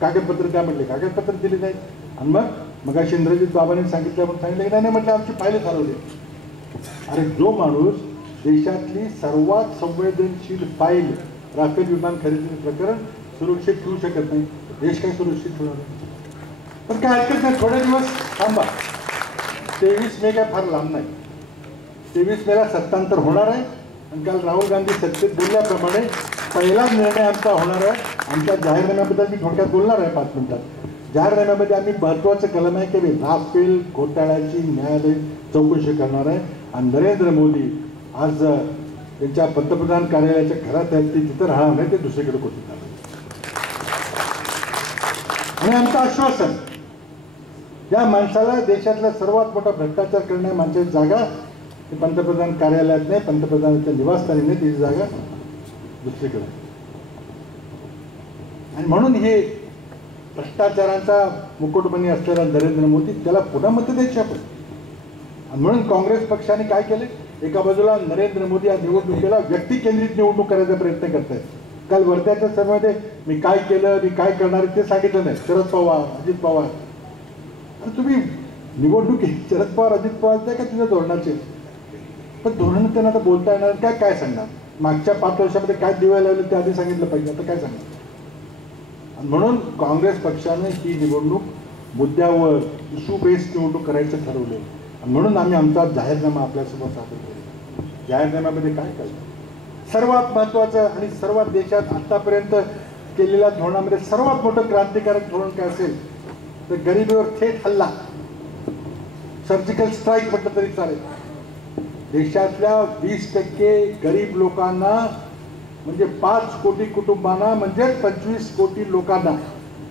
कागदपत्र काय म्हटले, कागदपत्र दिले नाहीत. आणि मग इंद्रजित बाबांनी सांगितलं की नाही म्हटलं आमची फाईल चालवली. अरे जो माणूस देशातली सर्वात संवेदनशील फाईल राफेल विमान खरेदी प्रकरण सुरक्षित ठेवू शकत नाही, देश काय सुरक्षित ठेवणार? पण काय हरकत नाही, थोडे दिवस थांबा. 23 मे काय फार लांब नाही. 23 मेला सत्तांतर होणार आहे आणि काल राहुल गांधी सत्तेत बोलल्याप्रमाणे पहिला निर्णय आमचा होणार आहे. आमच्या जाहीरनाम्याबद्दल मी थोडक्यात बोलणार आहे 5 मिनिटात. जाहीरनाम्यामध्ये आम्ही महत्त्वाचं कलम आहे की राफेल घोटाळ्याची न्यायालयीन चौकशी करणार आहे. आणि नरेंद्र मोदी आज त्यांच्या पंतप्रधान कार्यालयाच्या घरात आहेत, ते तिथं राहणार नाही, ते दुसरीकडे कुठे जाणार. आणि आमचं आश्वासन, या माणसाला देशातला सर्वात मोठा भ्रष्टाचार करणाऱ्या माणसाची जागा पंतप्रधान कार्यालयात नाही, पंतप्रधानाच्या निवासस्थानी नाही, त्याची जागा दुसरीकडे. आणि म्हणून हे भ्रष्टाचारांचा मुकुटमणी असलेला नरेंद्र मोदी, त्याला पुन्हा मतं द्यायची आपण. आणि म्हणून काँग्रेस पक्षाने काय केले, एका बाजूला नरेंद्र मोदी या निवडणुकीला व्यक्ती केंद्रित निवडणूक करायचा प्रयत्न करत आहेत. काल वर्ध्याच्या सभेमध्ये मी काय केलं, मी काय करणार ते सांगितलं नाही. शरद पवार, अजित पवार, आणि तुम्ही निवडणूक शरद पवार अजित पवारचे का तुझ्या धोरणाचे, पण धोरण त्यांना आता बोलता येणार काय सांगणार. मागच्या 5 वर्षामध्ये काय दिवे लावले ते आधी सांगितलं पाहिजे, आता काय सांगणार. म्हणून काँग्रेस पक्षाने ही निवडणूक मुद्द्यावर इश्यू बेस्ड निवडणूक करायचं ठरवलं. म्हणून आम्ही आमचा जाहीरनामा आपल्यासमोर सादर केला. जाहीरनाम्यामध्ये काय केलं, सर्वात महत्त्वाचं आणि सर्वात देशात आतापर्यंत केलेल्या धोरणामध्ये सर्वात मोठं क्रांतिकारक धोरण काय असेल तर गरिबीवर थेट हल्ला, सर्जिकल स्ट्राईक म्हटलं तरी चालेल. देशातल्या 20% गरीब लोकांना, म्हणजे 5 कोटी कुटुंबांना, म्हणजे 25 कोटी लोकांना,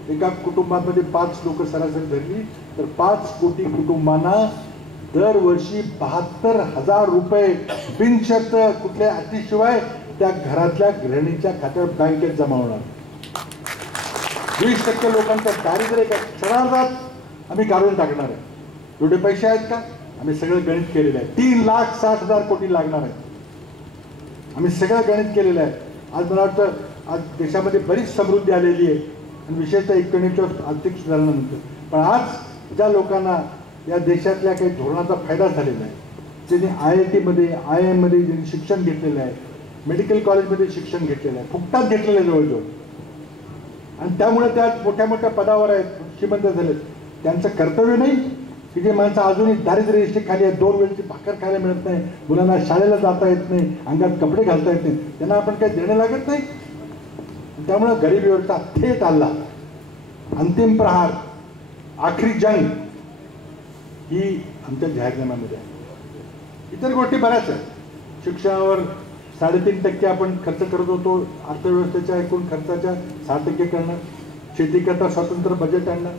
एका कुटुंबामध्ये 5 लोक सरासरी धरली तर 5 कोटी कुटुंबांना दरवर्षी 72,000 रुपये बिनशर्त कुठल्या अटीशिवाय त्या घरातल्या गृहिणीच्या खात्यावर बँकेत जमा होणार. 20% लोकांचं दारिद्र्य क्षणार्धात आम्ही काढून टाकणार आहे. एवढे पैसे आहेत का, आम्ही सगळं गणित केलेलं आहे. 3,60,000 कोटी लागणार आहे. आम्ही सगळं गणित केलेलं आहे. आज मला वाटतं आज देशामध्ये बरीच समृद्धी आलेली आहे आणि विशेषतः इकॉनॉमीच्या आर्थिक सुधारणानंतर. पण आज ज्या लोकांना या देशातल्या काही धोरणाचा फायदा झालेला आहे, ज्यांनी IIT-मध्ये, IIM-मध्ये ज्यांनी शिक्षण घेतलेलं आहे, मेडिकल कॉलेजमध्ये शिक्षण घेतलेलं आहे, फुकटात घेतलेलं आहे जवळजवळ, आणि त्यामुळे त्या मोठ्या मोठ्या पदावर आहेत, श्रीमंत झालेत, त्यांचं कर्तव्य नाही की जे माणसं अजूनही दारिद्र्य रेषेखाली आहेत, 2 वेळची भाकर खायला मिळत नाही, मुलांना शाळेला जाता येत नाही, अंगात कपडे घालता येत नाही, त्यांना आपण काही देणं लागत नाही. त्यामुळे गरिबीवरचा थेट हल्ला, अंतिम प्रहार, आखरी जंग ही आमच्या जाहीरनाम्यामध्ये आहे. इतर गोष्टी बऱ्याच आहेत. शिक्षणावर 3.5% आपण खर्च करत होतो, अर्थव्यवस्थेच्या एकूण खर्चाच्या 6% करणार, शेतीकरता स्वतंत्र बजेट आणणार,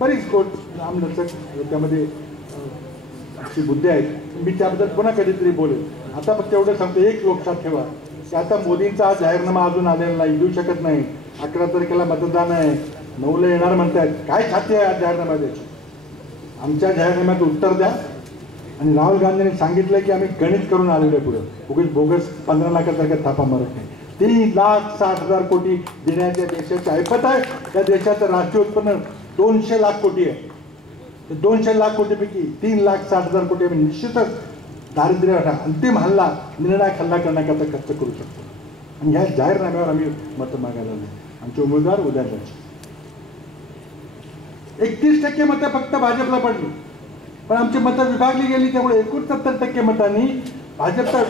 बरीच गोष्ट आमलचक त्यामध्ये अशी मुद्दे आहेत. मी त्याबद्दल पुन्हा कधीतरी बोलेल. आता फक्त एवढं सांगतो, एक लक्षात ठेवा की आता मोदींचा हा जाहीरनामा अजून आलेला नाही, येऊ शकत नाही. 11 तारखेला मतदान आहे, 9ला येणार म्हणतायत. काय खाते आहे या जाहीरनाम्यामध्ये? आमच्या जाहीरनाम्यात उत्तर द्या. आणि राहुल गांधींनी सांगितलं की आम्ही गणित करून आलेलो आहे पुढे, उगीच बोगस 15 लाखासारख्या थापा मारत नाही. 3,60,000 कोटी देण्याच्या देशाची ऐपत आहे. त्या देशाचं राष्ट्रीय उत्पन्न 200 लाख कोटी आहे. तर 200 लाख कोटीपैकी 3,60,000 कोटी आम्ही निश्चितच दारिद्र्यावर अंतिम हल्ला, निर्णायक हल्ला करण्याकरता खर्च करू शकतो. आणि ह्या जाहीरनाम्यावर आम्ही मतं मागायला नाही. आमचे उमेदवार उद्या जायचे. 31% मतं फक्त भाजपला पडली, पण आमची मतं विभागली गेली. त्यामुळे 69% मतांनी भाजपचा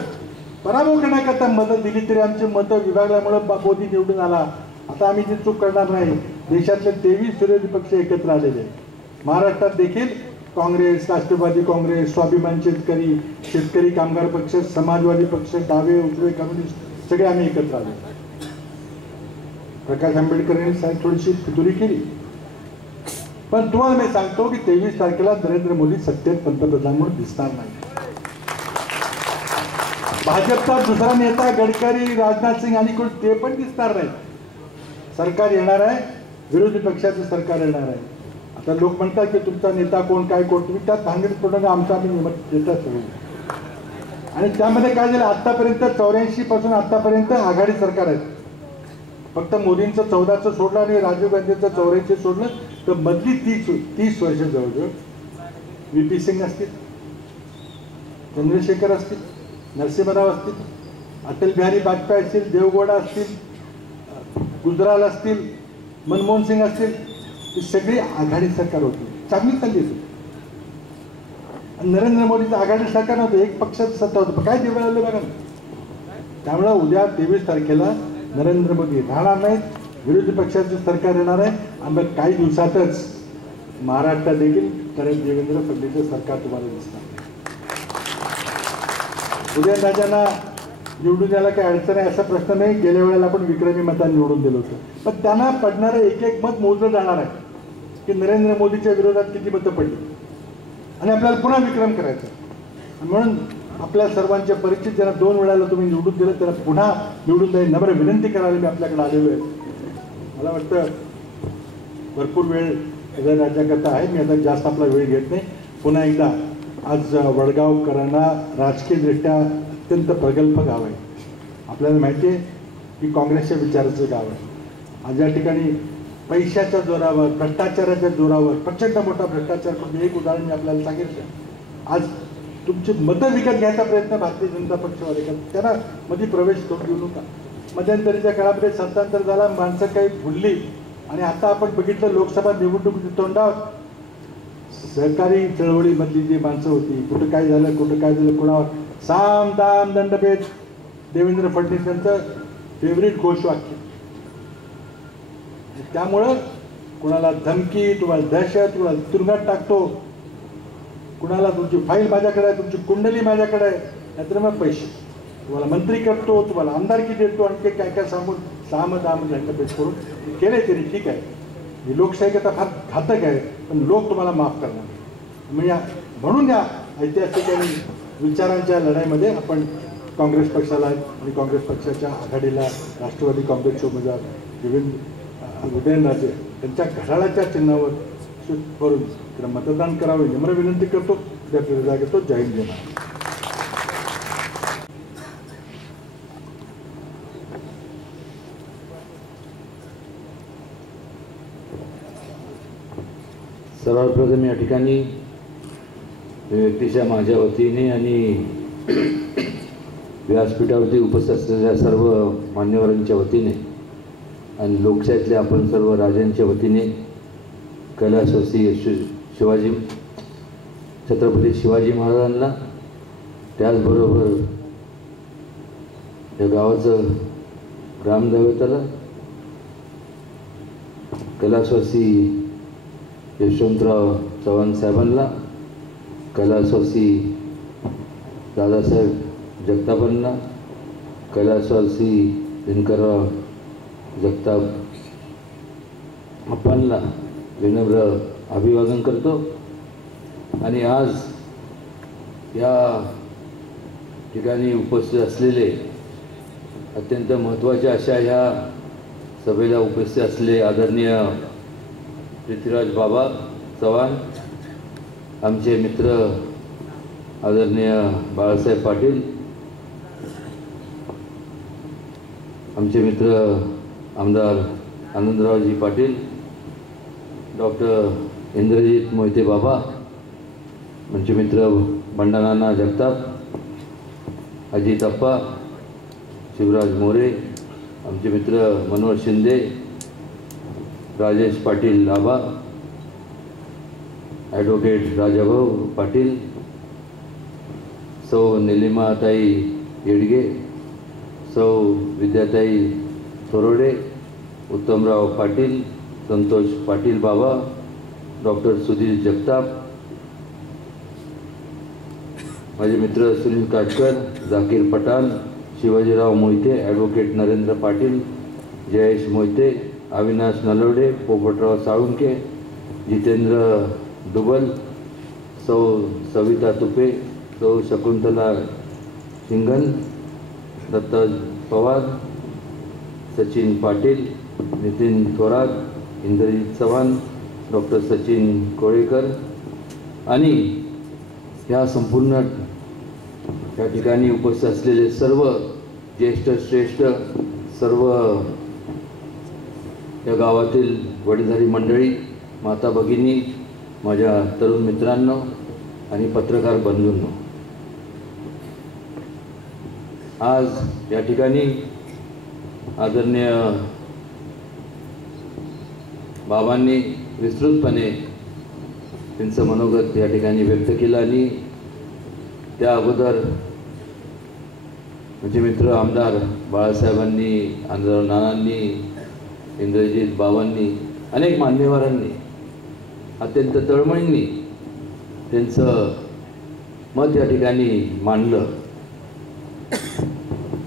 पराभव करण्याकरता मतं दिली, तरी आमची मतं विभागल्यामुळे मोदी निवडून आला. आता आम्ही ती चूक करणार नाही. देशातले 23 विरोधी पक्ष एकत्र आलेले आहेत. महाराष्ट्रात देखील काँग्रेस, राष्ट्रवादी काँग्रेस, स्वाभिमान शेतकरी, शेतकरी कामगार पक्ष, समाजवादी पक्ष, डावे उजवे कम्युनिस्ट सगळे आम्ही एकत्र आलो. प्रकाश आंबेडकर यांनी थोडीशी फितुरी केली, पण तुम्हाला मी सांगतो की 23 तारखेला नरेंद्र मोदी सत्तेत पंतप्रधान म्हणून दिसणार नाही. भाजपचा दुसरा नेता गडकरी, राजनाथ सिंग आणि कोण ते पण दिसणार नाही. सरकार येणार आहे, विरोधी पक्षाचं सरकार येणार आहे. आता लोक म्हणतात की तुमचा नेता कोण, काय कोण, तुम्ही त्यात भांगडीत पडून आमचा आम्ही नेता सगळे. आणि त्यामध्ये काय झालं, आतापर्यंत 84 पासून आतापर्यंत आघाडी सरकार आहे. फक्त मोदींचं 14चं सोडलं आणि राजीव गांधींचं 84 सोडलं तर मधली 30 वर्ष जवळजवळ VP सिंग असतील, चंद्रशेखर असतील, नरसिंहराव असतील, अटल बिहारी वाजपेयी असतील, देवगौडा असतील, गुजराल असतील, मनमोहन सिंग असतील, ही सगळी आघाडी सरकार होती, चांगली चालली होती. नरेंद्र मोदीचं आघाडी सरकार नव्हतं, एक पक्षाचं सत्ता होतं. काय दिवस लावले बघा. त्यामुळं उद्या 23 तारखेला नरेंद्र मोदी राहणार नाहीत, विरोधी पक्षाचं सरकार येणार आहे. आणि काही दिवसातच महाराष्ट्रात देखील देवेंद्र फडणवीसचं सरकार तुम्हाला दिसणार. उदयनराजांना निवडून द्यायला काही अडचण आहे असा प्रश्न नाही. गेल्या वेळेला आपण विक्रमी मतांनी निवडून दिलं होतं, पण त्यांना पडणारं एक मत मोजलं जाणार आहे की नरेंद्र मोदीच्या विरोधात किती मतं पडली आणि आपल्याला पुन्हा विक्रम करायचा. म्हणून आपल्या सर्वांच्या परिचित ज्यांना 2 वेळाला तुम्ही निवडून दिलं त्याला पुन्हा निवडून द्यायला नम्र विनंती करायला मी आपल्याकडे आलेलो आहे. मला वाटतं भरपूर वेळ राज्याकरता आहे. मी आता जास्त आपला वेळ घेत नाही. पुन्हा एकदा आज वडगावकरांना राजकीयदृष्ट्या अत्यंत प्रगल्भ गाव आहे. आपल्याला माहिती आहे की काँग्रेसच्या विचाराचं गाव आहे. आज या ठिकाणी पैशाच्या जोरावर, भ्रष्टाचाराच्या जोरावर प्रचंड मोठा भ्रष्टाचार करून, एक उदाहरण मी आपल्याला सांगितलं, आज तुमची मतं विकत घ्यायचा प्रयत्न भारतीय जनता पक्षवाले करतात. त्यांना मध्ये प्रवेश करून देऊ नका. मध्यंतरीच्या काळामध्ये सत्तांतर झाला, माणसं काही भुलली आणि आता आपण बघितलं लोकसभा निवडणुकीच्या तोंडावर सहकारी चळवळीमधली जी माणसं होती, कुठं काय झालं, कुठं काय झालं, कुणावर साम दाम दंडभेद, देवेंद्र फडणवीस यांचं फेवरेट घोषवाक्य. त्यामुळं कुणाला धमकी, तुम्हाला दहशत, कुणाला तुरुंगात टाकतो, कुणाला तुमची फाईल माझ्याकडे आहे, तुमची कुंडली माझ्याकडे आहे, नाहीतर मग पैसे, तुम्हाला मंत्री करतो, तुम्हाला आमदारकी देतो, आणखी काय काय सांगून साम दाम दंडभेद करून केले तरी ठीक आहे. ही लोकशाही आता फार घातक आहे, पण लोक तुम्हाला माफ करणार नाही. म्हणून या ऐतिहासिक आणि विचारांच्या लढाईमध्ये आपण काँग्रेस पक्षाला आणि काँग्रेस पक्षाच्या आघाडीला राष्ट्रवादी काँग्रेसचे उमेदवार उदयनराजे त्यांच्या घड्याळाच्या चिन्हावर करून त्यांना मतदान करावे नम्र विनंती करतो. त्या फिरजा घेतो. जय हिंद, जय महाराष्ट्र. सर्वप्रथम या ठिकाणी व्यक्तीच्या माझ्या वतीने आणि व्यासपीठावरती उपस्थित असलेल्या सर्व मान्यवरांच्या वतीने आणि लोकशाहीतल्या आपण सर्व राजांच्या वतीने कैलासवासी शिवाजी छत्रपती शिवाजी महाराजांना, त्याचबरोबर या गावाचं ग्रामदैवताला कैलासवासी यशवंतराव चव्हाण साहेबांना, कैलासवासी दादासाहेब जगतापांना, कैलासवासी दिनकरराव जगताप आपणला विनम्र अभिवादन करतो. आणि आज या ठिकाणी उपस्थित असलेले अत्यंत महत्त्वाच्या अशा ह्या सभेला उपस्थित असलेले आदरणीय पृथ्वीराज बाबा चव्हाण, आमचे मित्र आदरणीय बाळासाहेब पाटील, आमचे मित्र आमदार आनंदरावजी पाटील, डॉक्टर इंद्रजित मोहिते बाबा, आमचे मित्र बंडानाना जगताप, अजित अप्पा, शिवराज मोरे, आमचे मित्र मनोहर शिंदे, राजेश पाटील आबा, ॲडव्होकेट राजाभाऊ पाटील, सौ निलिमाताई येडगे, सौ विद्याताई थोरोडे, उत्तमराव पाटील, संतोष पाटील बाबा, डॉक्टर सुधीर जगताप, माझे मित्र सुनील काटकर, जाकीर पठाण, शिवाजीराव मोहिते, ॲडव्होकेट नरेंद्र पाटील, जयेश मोहिते, अविनाश नलवडे, पोपटराव साळुंके, जितेंद्र दुबल, सौ सविता तुपे, सौ शकुंतला सिंघन, दत्ता पवार, सचिन पाटील, नितीन थोरात, इंद्रजित चव्हाण, डॉक्टर सचिन कोळेकर आणि ह्या संपूर्ण या ठिकाणी उपस्थित असलेले सर्व ज्येष्ठ श्रेष्ठ, सर्व या गावातील वडीलधारी मंडळी, माता भगिनी, माझ्या तरुण मित्रांनो आणि पत्रकार बंधूंनो, आज या ठिकाणी आदरणीय बाबांनी विस्तृतपणे त्यांचं मनोगत या ठिकाणी व्यक्त केलं आणि त्या अगोदर माझे मित्र आमदार बाळासाहेबांनी, आंध्रराव नानांनी, इंद्रजित बाबांनी, अनेक मान्यवरांनी अत्यंत तळमळीने त्यांचं मत या ठिकाणी मांडलं.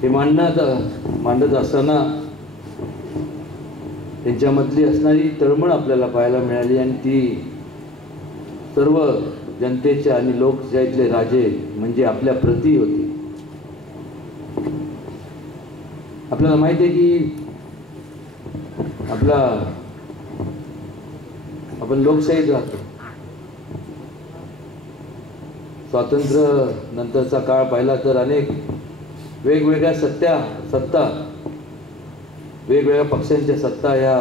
हे मांडत असताना त्यांच्यामधली असणारी तळमळ आपल्याला पाहायला मिळाली आणि ती सर्व जनतेच्या आणि लोकशाहीतले राजे म्हणजे आपल्या प्रती होती. आपल्याला माहिती आहे की आपला आपण लोकशाहीत राहतो. स्वातंत्र्य नंतरचा काळ पाहिला तर अनेक वेगवेगळ्या सत्ता वेगवेगळ्या पक्षांच्या सत्ता ह्या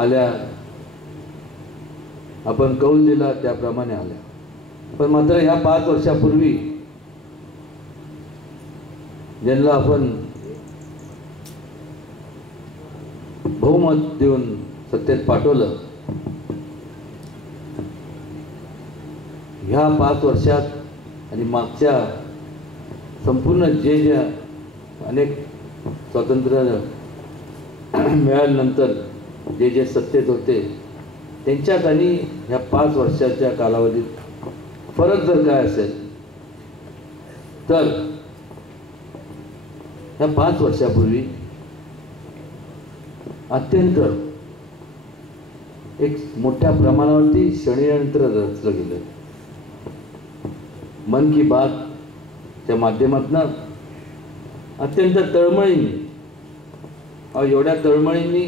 आल्या. आपण कौल दिला त्याप्रमाणे आल्या. पण मात्र ह्या 5 वर्षापूर्वी ज्यांना आपण बहुमत देऊन सत्तेत पाठवलं, ह्या 5 वर्षात आणि मागच्या संपूर्ण जे अनेक स्वातंत्र्य मिळाल्यानंतर जे सत्तेत होते त्यांच्यात आणि ह्या 5 वर्षाच्या कालावधीत फरक जर काय असेल तर ह्या 5 वर्षापूर्वी अत्यंत एक मोठ्या प्रमाणावरती षडयंत्र रचलं गेलं. मन की बातच्या माध्यमातून अत्यंत तळमळीने, एवढ्या तळमळीने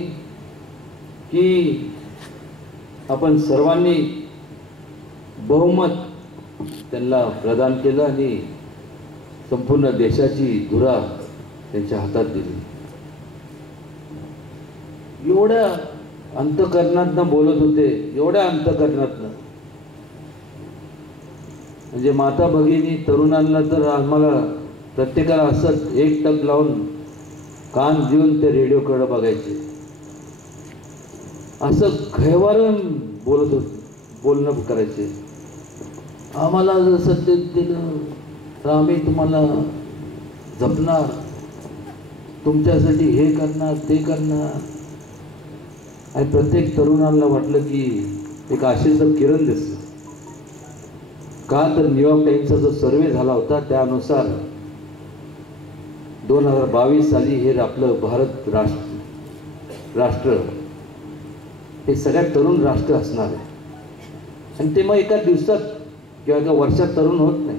की आपण सर्वांनी बहुमत त्यांना प्रदान केलं आणि संपूर्ण देशाची धुरा त्यांच्या हातात दिली. एवढ्या अंतःकरणातनं बोलत होते, एवढ्या अंतःकरणातनं, म्हणजे माता भगिनी तरुणांना तर आम्हाला प्रत्येकाला असंच एक टक लावून कान देऊन ते रेडिओकडे बघायचे. असं खैवारून बोलणं करायचे. आम्हाला जर सत्तेत दिलं तर आम्ही तुम्हाला जपणार, तुमच्यासाठी हे करणार ते करणार. आणि प्रत्येक तरुणाला वाटलं की एक आशेचं किरण दिसलं. का तर न्यूयॉर्क टाइम्सचा जो सर्वे झाला होता त्यानुसार 2022 साली हे आपलं भारत राष्ट्र हे सगळ्यात तरुण राष्ट्र असणार आहे. आणि ते मग एका दिवसात किंवा एका वर्षात तरुण होत नाही.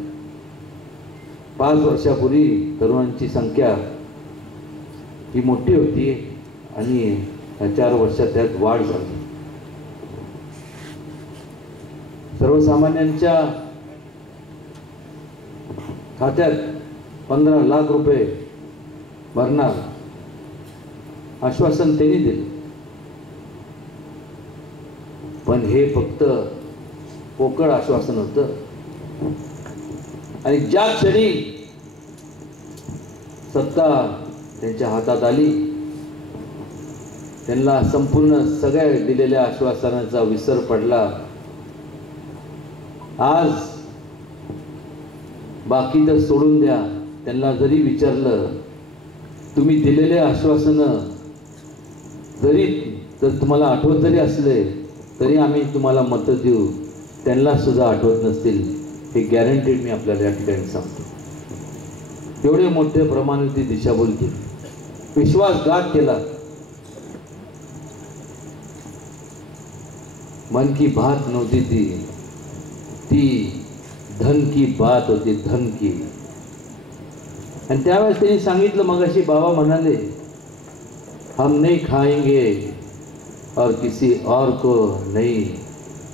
5 वर्षापूर्वी तरुणांची संख्या ही मोठी होती आणि या 4 वर्षात त्यात वाढ झाली. सर्वसामान्यांच्या खात्यात 15 लाख रुपये भरणार आश्वासन त्यांनी दिले. पण हे फक्त पोकळ आश्वासन होतं. आणि ज्या क्षणी सत्ता त्यांच्या हातात आली त्यांना संपूर्ण सगळ्या दिलेल्या आश्वासनाचा विसर पडला. आज बाकी तर सोडून द्या, त्यांना जरी विचारलं तुम्ही दिलेले आश्वासनं जरी तर तुम्हाला आठवत जरी असले तरी आम्ही तुम्हाला मतं देऊ, त्यांना सुद्धा आठवत नसतील. हे गॅरंटेड मी आपल्याला या ठिकाणी सांगतो. एवढे मोठे प्रमाणात दिशाभूल केली, विश्वासघात केला. मन की बात नव्हती ती धन की बात होती, धन की. आणि त्यावेळेस त्यांनी सांगितलं, मगाशी बाबा म्हणाले हम नहीं खाएंगे और किसी और को नहीं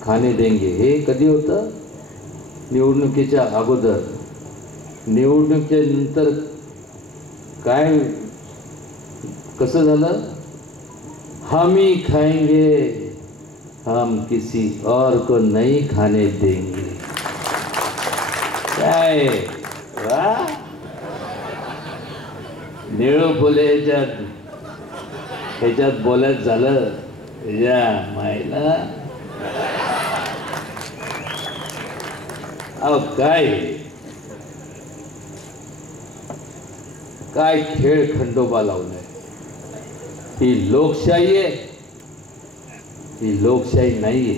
खाने देंगे. हे कधी होतं? निवडणुकीच्या अगोदर. निवडणुकीनंतर काय कसं झालं? हम ही खाएंगे, हम किसी और को नहीं खाने देंगे. काय वा, निळू फुले ह्याच्यात बोलायचं झालं या मायला. अहो काय खेळ खंडोबा लावलाय. ही लोकशाही आहे, ही लोकशाही नाहीये.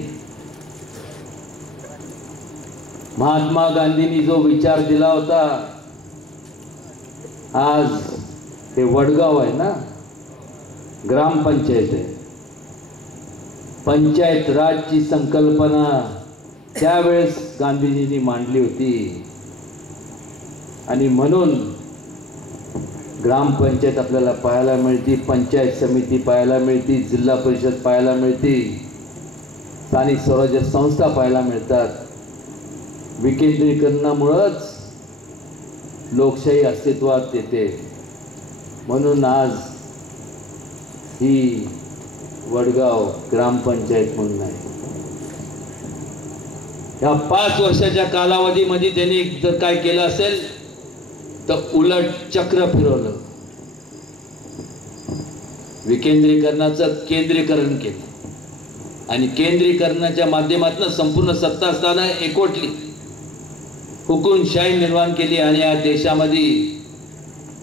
महात्मा गांधींनी जो विचार दिला होता, आज हे वडगाव आहे ना, ग्रामपंचायत आहे. पंचायत राजची संकल्पना त्यावेळेस गांधीजींनी मांडली होती. आणि म्हणून ग्रामपंचायत आपल्याला पाहायला मिळते, पंचायत समिती पाहायला मिळते, जिल्हा परिषद पाहायला मिळते. स्थानिक स्वराज्य संस्था पाहायला मिळतात. विकेंद्रीकरणामुळंच लोकशाही अस्तित्वात येते. म्हणून आज ही वडगाव ग्रामपंचायत म्हणून आहे. या 5 वर्षाच्या कालावधीमध्ये त्यांनी जर काय केलं असेल तर उलट चक्र फिरवलं. विकेंद्रीकरणाचं केंद्रीकरण केलं आणि केंद्रीकरणाच्या माध्यमातून संपूर्ण सत्ता स्थानं एकवटली, हुकुमशाही निर्माण केली. आणि या देशामध्ये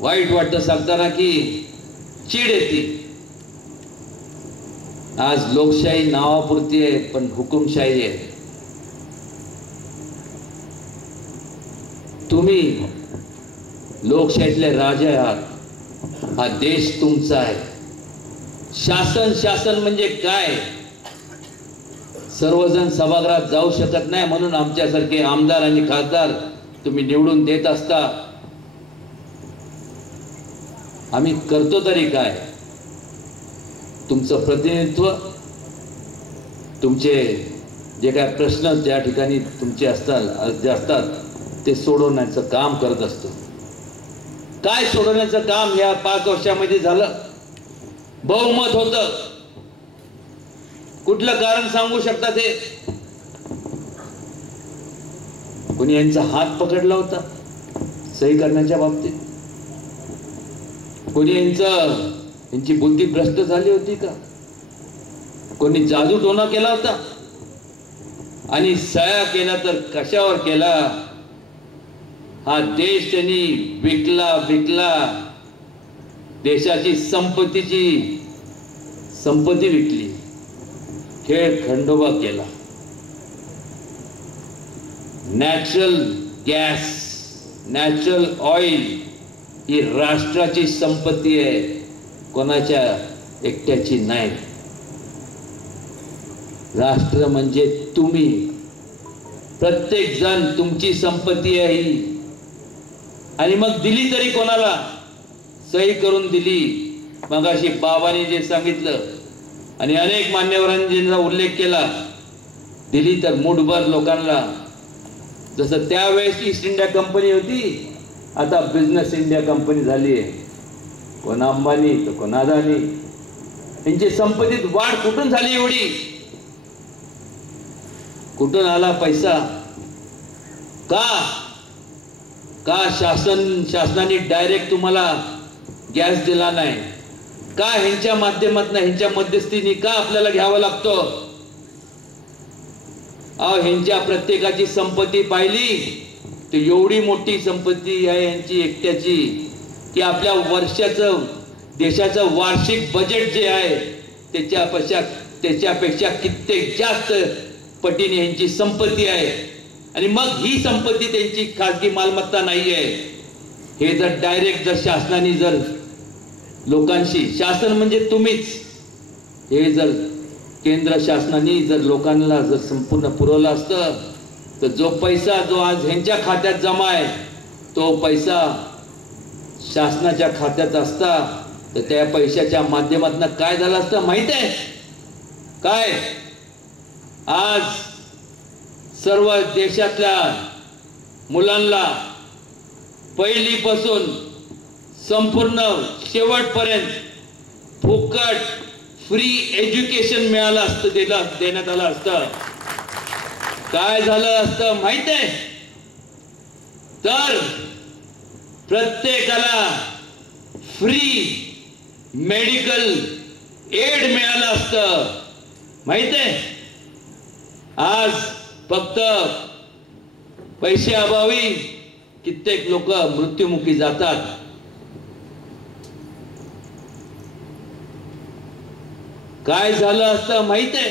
वाईट वाटतं सांगताना की चीड येते. आज लोकशाही नावापुरती आहे पण हुकुमशाही आहे. तुम्ही लोकशाहीतले राजे आहात. हा देश तुमचा आहे. शासन म्हणजे काय? सर्वजण सभागृहात जाऊ शकत नाही म्हणून आमच्यासारखे आमदार आणि खासदार तुम्ही निवडून देत असता. आम्ही करतो तरी काय? तुमचं प्रतिनिधित्व, तुमचे जे काय प्रश्न ज्या ठिकाणी तुमचे असतात ते सोडवण्याचं काम करत असतो. काय सोडवण्याचं काम या 5 वर्षामध्ये झालं? बहुमत होतं. कुठलं कारण सांगू शकता ते? कोणी यांचा हात पकडला होता सही करण्याच्या बाबतीत? कोणी यांची बुद्धी भ्रष्ट झाली होती का? कोणी जादू टोना केला होता? आणि सह्या केला तर कशावर केला? हा देश त्यांनी विकला. देशाची संपत्ती विकली. खेळ खंडोबा केला. नॅचरल गॅस, नॅचरल ऑइल ही राष्ट्राची संपत्ती आहे, कोणाच्या एकट्याची नाही. राष्ट्र म्हणजे तुम्ही, प्रत्येक जण तुमची संपत्ती आहे ही. आणि मग दिली तरी कोणाला? सही करून दिली. मगाशी बाबांनी जे सांगितलं आणि अनेक मान्यवरांनी ज्यांचा उल्लेख केला, दिली तर मुठभर लोकांना. जसं त्यावेळेस ईस्ट इंडिया कंपनी होती, आता बिझनेस इंडिया कंपनी झाली आहे. कोण अंबानी तर कोण अदानी. यांची संपत्तीत वाढ कुठून झाली एवढी? कुठून आला पैसा? का शासनाने डायरेक्ट तुम्हाला गॅस दिला नाही? का ह्यांच्या माध्यमातून, ह्यांच्या मध्यस्थीने का आपल्याला घ्यावं लागतं? ह्यांच्या प्रत्येकाची संपत्ती पाहिली तर एवढी मोठी संपत्ती आहे यांची एकट्याची की आपल्या वर्षाचं देशाचं वार्षिक बजेट जे आहे त्याच्यापेक्षा कित्येक जास्त पटीने यांची संपत्ती आहे. आणि मग ही संपत्ती त्यांची खासगी मालमत्ता नाही आहे. हे जर डायरेक्ट जर शासनाने जर लोकांशी, शासन म्हणजे तुम्हीच, हे जर केंद्र शासनाने जर लोकांना जर संपूर्ण पुरवलं असतं तर जो पैसा जो आज ह्यांच्या खात्यात जमा आहे तो पैसा शासनाच्या खात्यात असता तर त्या पैशाच्या माध्यमातून काय झालं असतं माहित आहे काय? आज सर्व देशातल्या मुलांना पहिलीपासून संपूर्ण शेवटपर्यंत फुकट फ्री एज्युकेशन मिळालं असतं, देण्यात आलं असतं. काय झालं असतं माहित आहे? तर प्रत्येकाला फ्री मेडिकल एड मिळालं असतं. माहित आहे? आज फक्त पैसे अभावी कित्येक लोक मृत्युमुखी जातात. काय झालं असतं माहित आहे?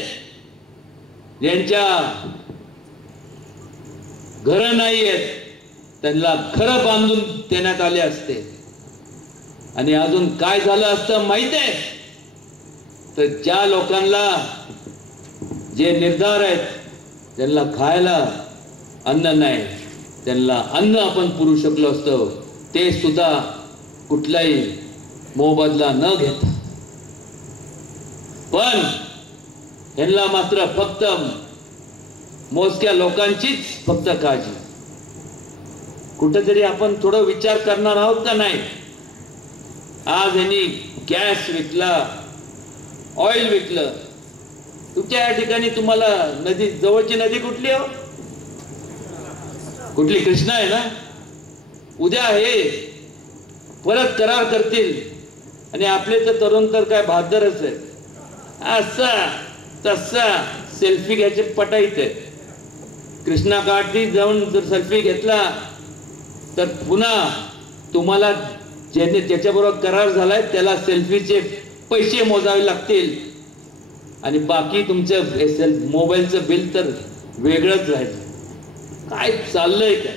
ज्यांच्या घर नाही आहेत त्यांना घर बांधून देण्यात आले असते. आणि अजून काय झालं असतं माहित आहे? तर ज्या लोकांना जे निर्धार आहेत त्यांना खायला अन्न नाही, त्यांना अन्न आपण पुरवू शकलो असतो, ते सुद्धा कुठलाही मोबदला न घेता. पण यांना मात्र फक्त मोजक्या लोकांचीच फक्त काळजी. कुठेतरी आपण थोडं विचार करणार आहोत का नाही? आज यांनी गॅस विकला, ऑइल विकलं. तुमच्या या ठिकाणी तुम्हाला नदी, जवळची नदी कुठली हो? कुठली? कृष्णा आहे ना. उद्या हे परत करार करतील आणि आपले तर तरुण तर काय बहादरच आहे. असा तसा सेल्फी घ्यायचे पटाईत आहे. कृष्णा काठी जाऊन जर सेल्फी घेतला तर पुन्हा तुम्हाला ज्याने त्याच्याबरोबर करार झालाय त्याला सेल्फीचे पैसे मोजावे लागतील आणि बाकी तुमचं मोबाईलचं बिल तर वेगळंच राहील. काय चाललंय काय?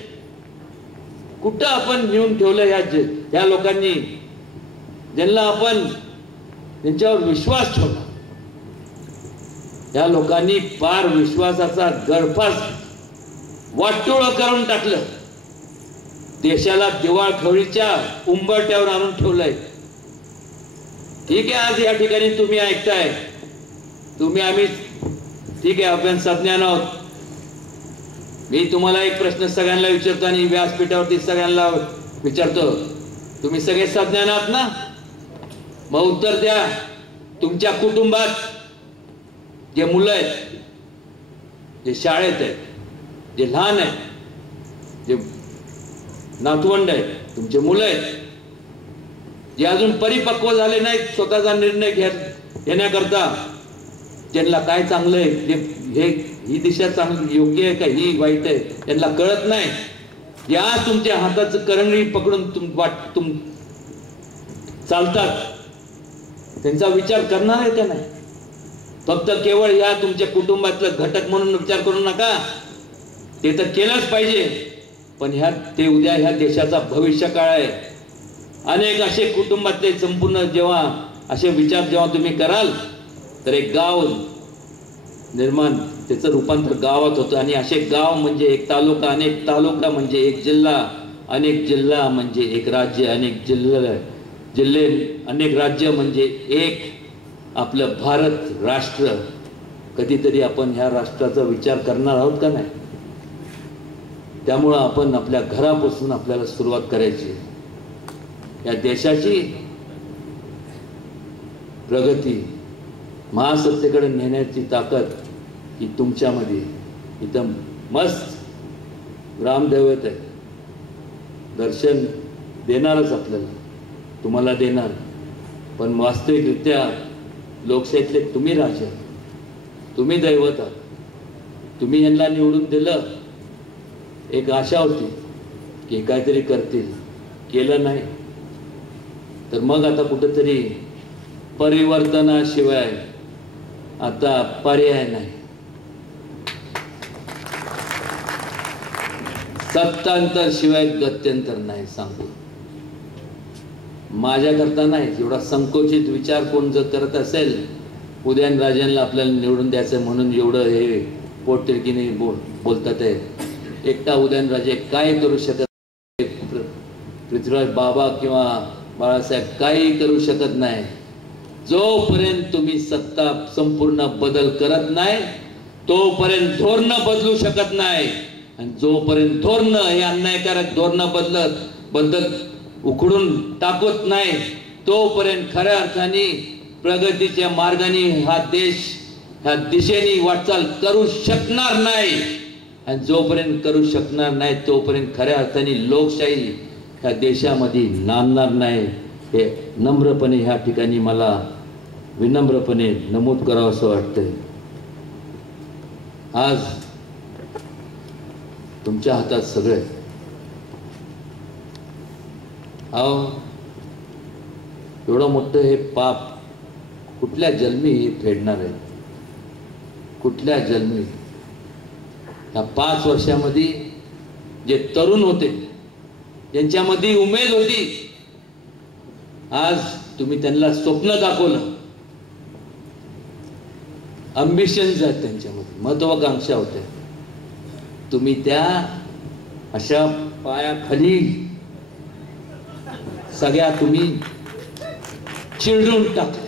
कुठं आपण नेऊन ठेवलं ह्या लोकांनी, ज्यांना आपण त्यांच्यावर विश्वास ठेवला. या लोकांनी फार विश्वासाचा गळफास वाटोळं करून टाकलं. देशाला दिवाळखोरीच्या उंबरठ्यावर आणून ठेवलंय. ठीक आहे, आज या ठिकाणी तुम्ही ऐकताय, आम्ही ठीक आहे, आपण सज्ञान आहोत. मी तुम्हाला एक प्रश्न सगळ्यांना विचारतो आणि व्यासपीठावरती सगळ्यांना विचारतो, तुम्ही सगळे सज्ञान आहात ना? मग उत्तर द्या. तुमच्या कुटुंबात जे मुलं आहेत, जे शाळेत आहेत, जे लहान आहेत, जे नातवंड आहेत, तुमचे मुलं आहेत, जे अजून परिपक्व झाले नाहीत स्वतःचा निर्णय घेण्याकरता, त्यांना काय चांगलं आहे, ही दिशा चांगली योग्य आहे का, ही वाईट आहे, त्यांना कळत नाही. या तुमच्या हाताचं करंगळी पकडून चालतात, त्यांचा विचार करणार आहे का नाही? फक्त केवळ या तुमच्या कुटुंबातलं घटक म्हणून विचार करू नका. ते तर केलंच पाहिजे, पण ते उद्या ह्या देशाचा भविष्य काळ आहे. अनेक असे कुटुंबातले संपूर्ण जेव्हा असे विचार जेव्हा तुम्ही कराल तर एक गाव निर्माण, त्याचं रूपांतर गावात होतं. आणि असे गाव म्हणजे एक तालुका, अनेक तालुका म्हणजे एक जिल्हा, अनेक जिल्हा म्हणजे एक राज्य, अनेक जिल्हे अनेक राज्य म्हणजे एक आपलं भारत राष्ट्र. कधीतरी आपण ह्या राष्ट्राचा विचार करणार आहोत का नाही? त्यामुळं आपण आपल्या घरापासून आपल्याला सुरुवात करायची. या देशाची प्रगती महासत्तेकडे नेण्याची ताकद ही तुमच्यामध्ये. इथं मस्त ग्रामदैवत आहे, दर्शन देणारच आपल्याला, तुम्हाला देणार. पण वास्तविकरित्या लोकशाहीतले तुम्ही राजा, तुम्ही दैवत आहात. तुम्ही यांना निवडून दिलं, एक आशा होती की काहीतरी करतील, केलं नाही. तर मग आता कुठंतरी परिवर्तनाशिवाय आता पर्याय नाही. सत्तांतर शिवाय गत्यंतर नाही. सांगतो माझ्याकरता नाही, एवढा संकोचित विचार कोण जर करत असेल, उदयनराजेंना आपल्याला निवडून द्यायचं म्हणून एवढं हे पोटतिडकीने बोलतात आहे. एकटा उदयनराजे काय करू शकत, पृथ्वीराज बाबा किंवा बाळासाहेब काही करू शकत नाही. जोपर्यंत तुम्ही सत्ता संपूर्ण बदल करत नाही तोपर्यंत धोरणं बदलू शकत नाही. आणि जोपर्यंत धोरणं हे अन्यायकारक धोरणं बदलत उखडून टाकत नाही तोपर्यंत खऱ्या अर्थाने प्रगतीच्या मार्गाने हा देश ह्या दिशेने वाटचाल करू शकणार नाही. आणि जोपर्यंत करू शकणार नाही तोपर्यंत खऱ्या अर्थाने लोकशाही ह्या देशामध्ये नांदणार नाही. हे नम्रपणे ह्या ठिकाणी मला विनम्रपणे नमूद करावं असं वाटतंय. आज तुमच्या हातात सगळे. अहो एवढं मोठं हे पाप कुठल्या जन्मी फेडणार आहे? कुठल्या जन्मी? या 5 वर्षामध्ये जे तरुण होते, ज्यांच्यामध्ये उमेद होती, आज तुम्ही त्यांना स्वप्न दाखवलं. अम्बिशन्स आहेत त्यांच्यामध्ये, महत्वाकांक्षा होत्या. तुम्ही त्या अशा पायाखाली सगळ्या तुम्ही चिरडून टाकल्या.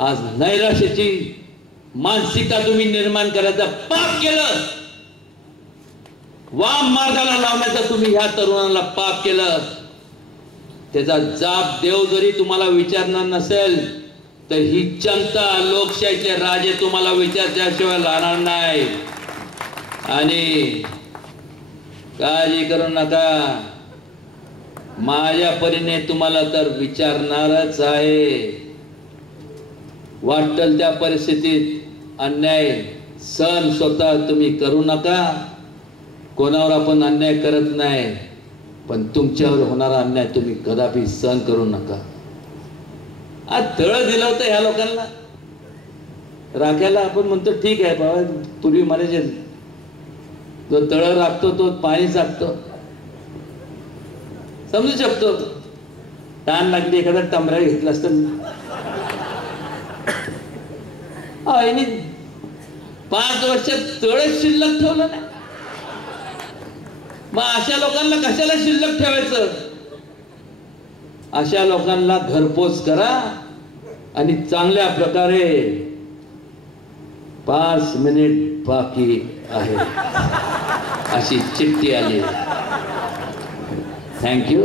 आज नैराश्याची मानसिकता तुम्ही निर्माण करायचं पाप केलं. वाम मार्गाला लावण्याचं तुम्ही ह्या तरुणाला पाप केलं. त्याचा जाब देव जरी तुम्हाला विचारणार नसेल तर ही जनता, लोकशाहीचे राजे तुम्हाला विचारल्याशिवाय राहणार नाही. आणि काळजी करू नका, माझ्या परीने तुम्हाला तर विचारणारच आहे. वाटेल त्या परिस्थितीत अन्याय सहन स्वतः तुम्ही करू नका. कोणावर आपण अन्याय करत नाही, पण तुमच्यावर होणारा अन्याय तुम्ही कदापि सहन करू नका. आज तळ दिलं होतं ह्या लोकांना राखायला. आपण म्हणतो ठीक आहे बाबा, पूर्वी म्हणायचे जो तळ राखतो तो पाणी टाकतो, समजू शकतो. ताण लागली एखादा टमरा घेतला असतं. यांनी 5 वर्ष तळ शिल्लक ठेवलं नाही. मग अशा लोकांना कशाला शिल्लक ठेवायचं? अशा लोकांना घरपोच करा आणि चांगल्या प्रकारे 5 मिनिट बाकी आहे अशी चिठ्ठी आली. थँक्यू.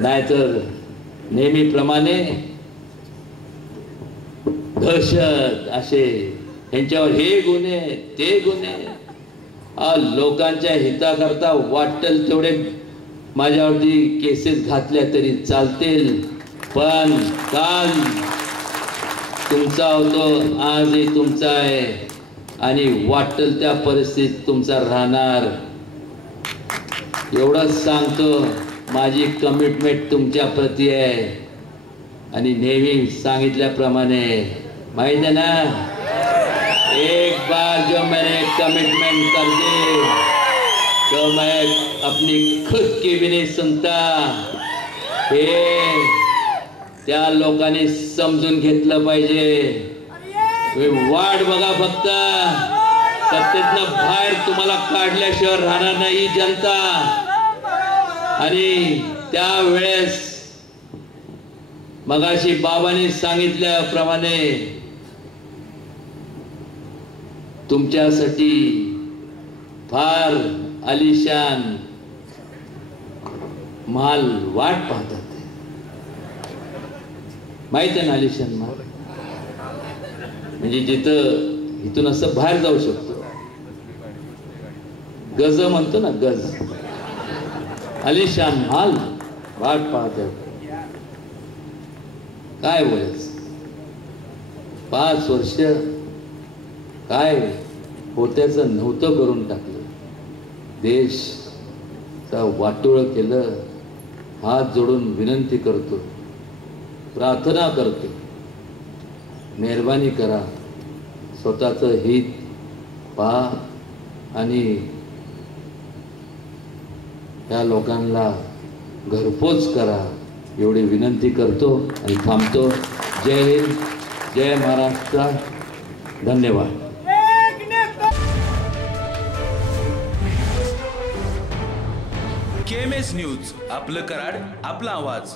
नाहीतर नेहमीप्रमाणे दहशत असे यांच्यावर हे गुन्हे ते गुन्हे, लोकांच्या हिताकरता वाटेल तेवढे माझ्यावरती केसेस घातल्या तरी चालतील, पण काल तुमचा होतो, आजही तुमचा आहे आणि वाटेल त्या परिस्थितीत तुमचा राहणार. एवढंच सांगतो, माझी कमिटमेंट तुमच्या प्रती आहे. आणि नेहमी सांगितल्याप्रमाणे माहिती आहे ना, एक बार जो मैंने कमिटमेंट कर दी तो मैं अपनी खुद की भी नहीं सुनता. हे त्या लोकांनी समजून घेतलं पाहिजे. तुम्ही वाट बघा फक्त, सत्तेतनं बाहेर तुम्हाला काढल्याशिवाय राहणार नाही जनता. आणि त्यावेळेस मगाशी बाबांनी सांगितल्याप्रमाणे तुमच्यासाठी फार आलिशान महाल वाट पाहतात. माहित आहे ना आलिशान महाल म्हणजे जिथं इथून असं बाहेर जाऊ शकतो. गज म्हणतो ना, गज. आलिशान महाल वाट पाहतात. काय बोलायचं? 5 वर्ष काय होत्याचं नव्हतं करून टाकलं. देशचा वाटोळ केलं. हात जोडून विनंती करतो, प्रार्थना करतो, मेहरबानी करा, स्वतःचं हित पहा आणि या लोकांना घरपोच करा एवढी विनंती करतो आणि थांबतो. जय हिंद, जय महाराष्ट्र. धन्यवाद. KMS न्यूज, आपलं कराड, आपला आवाज.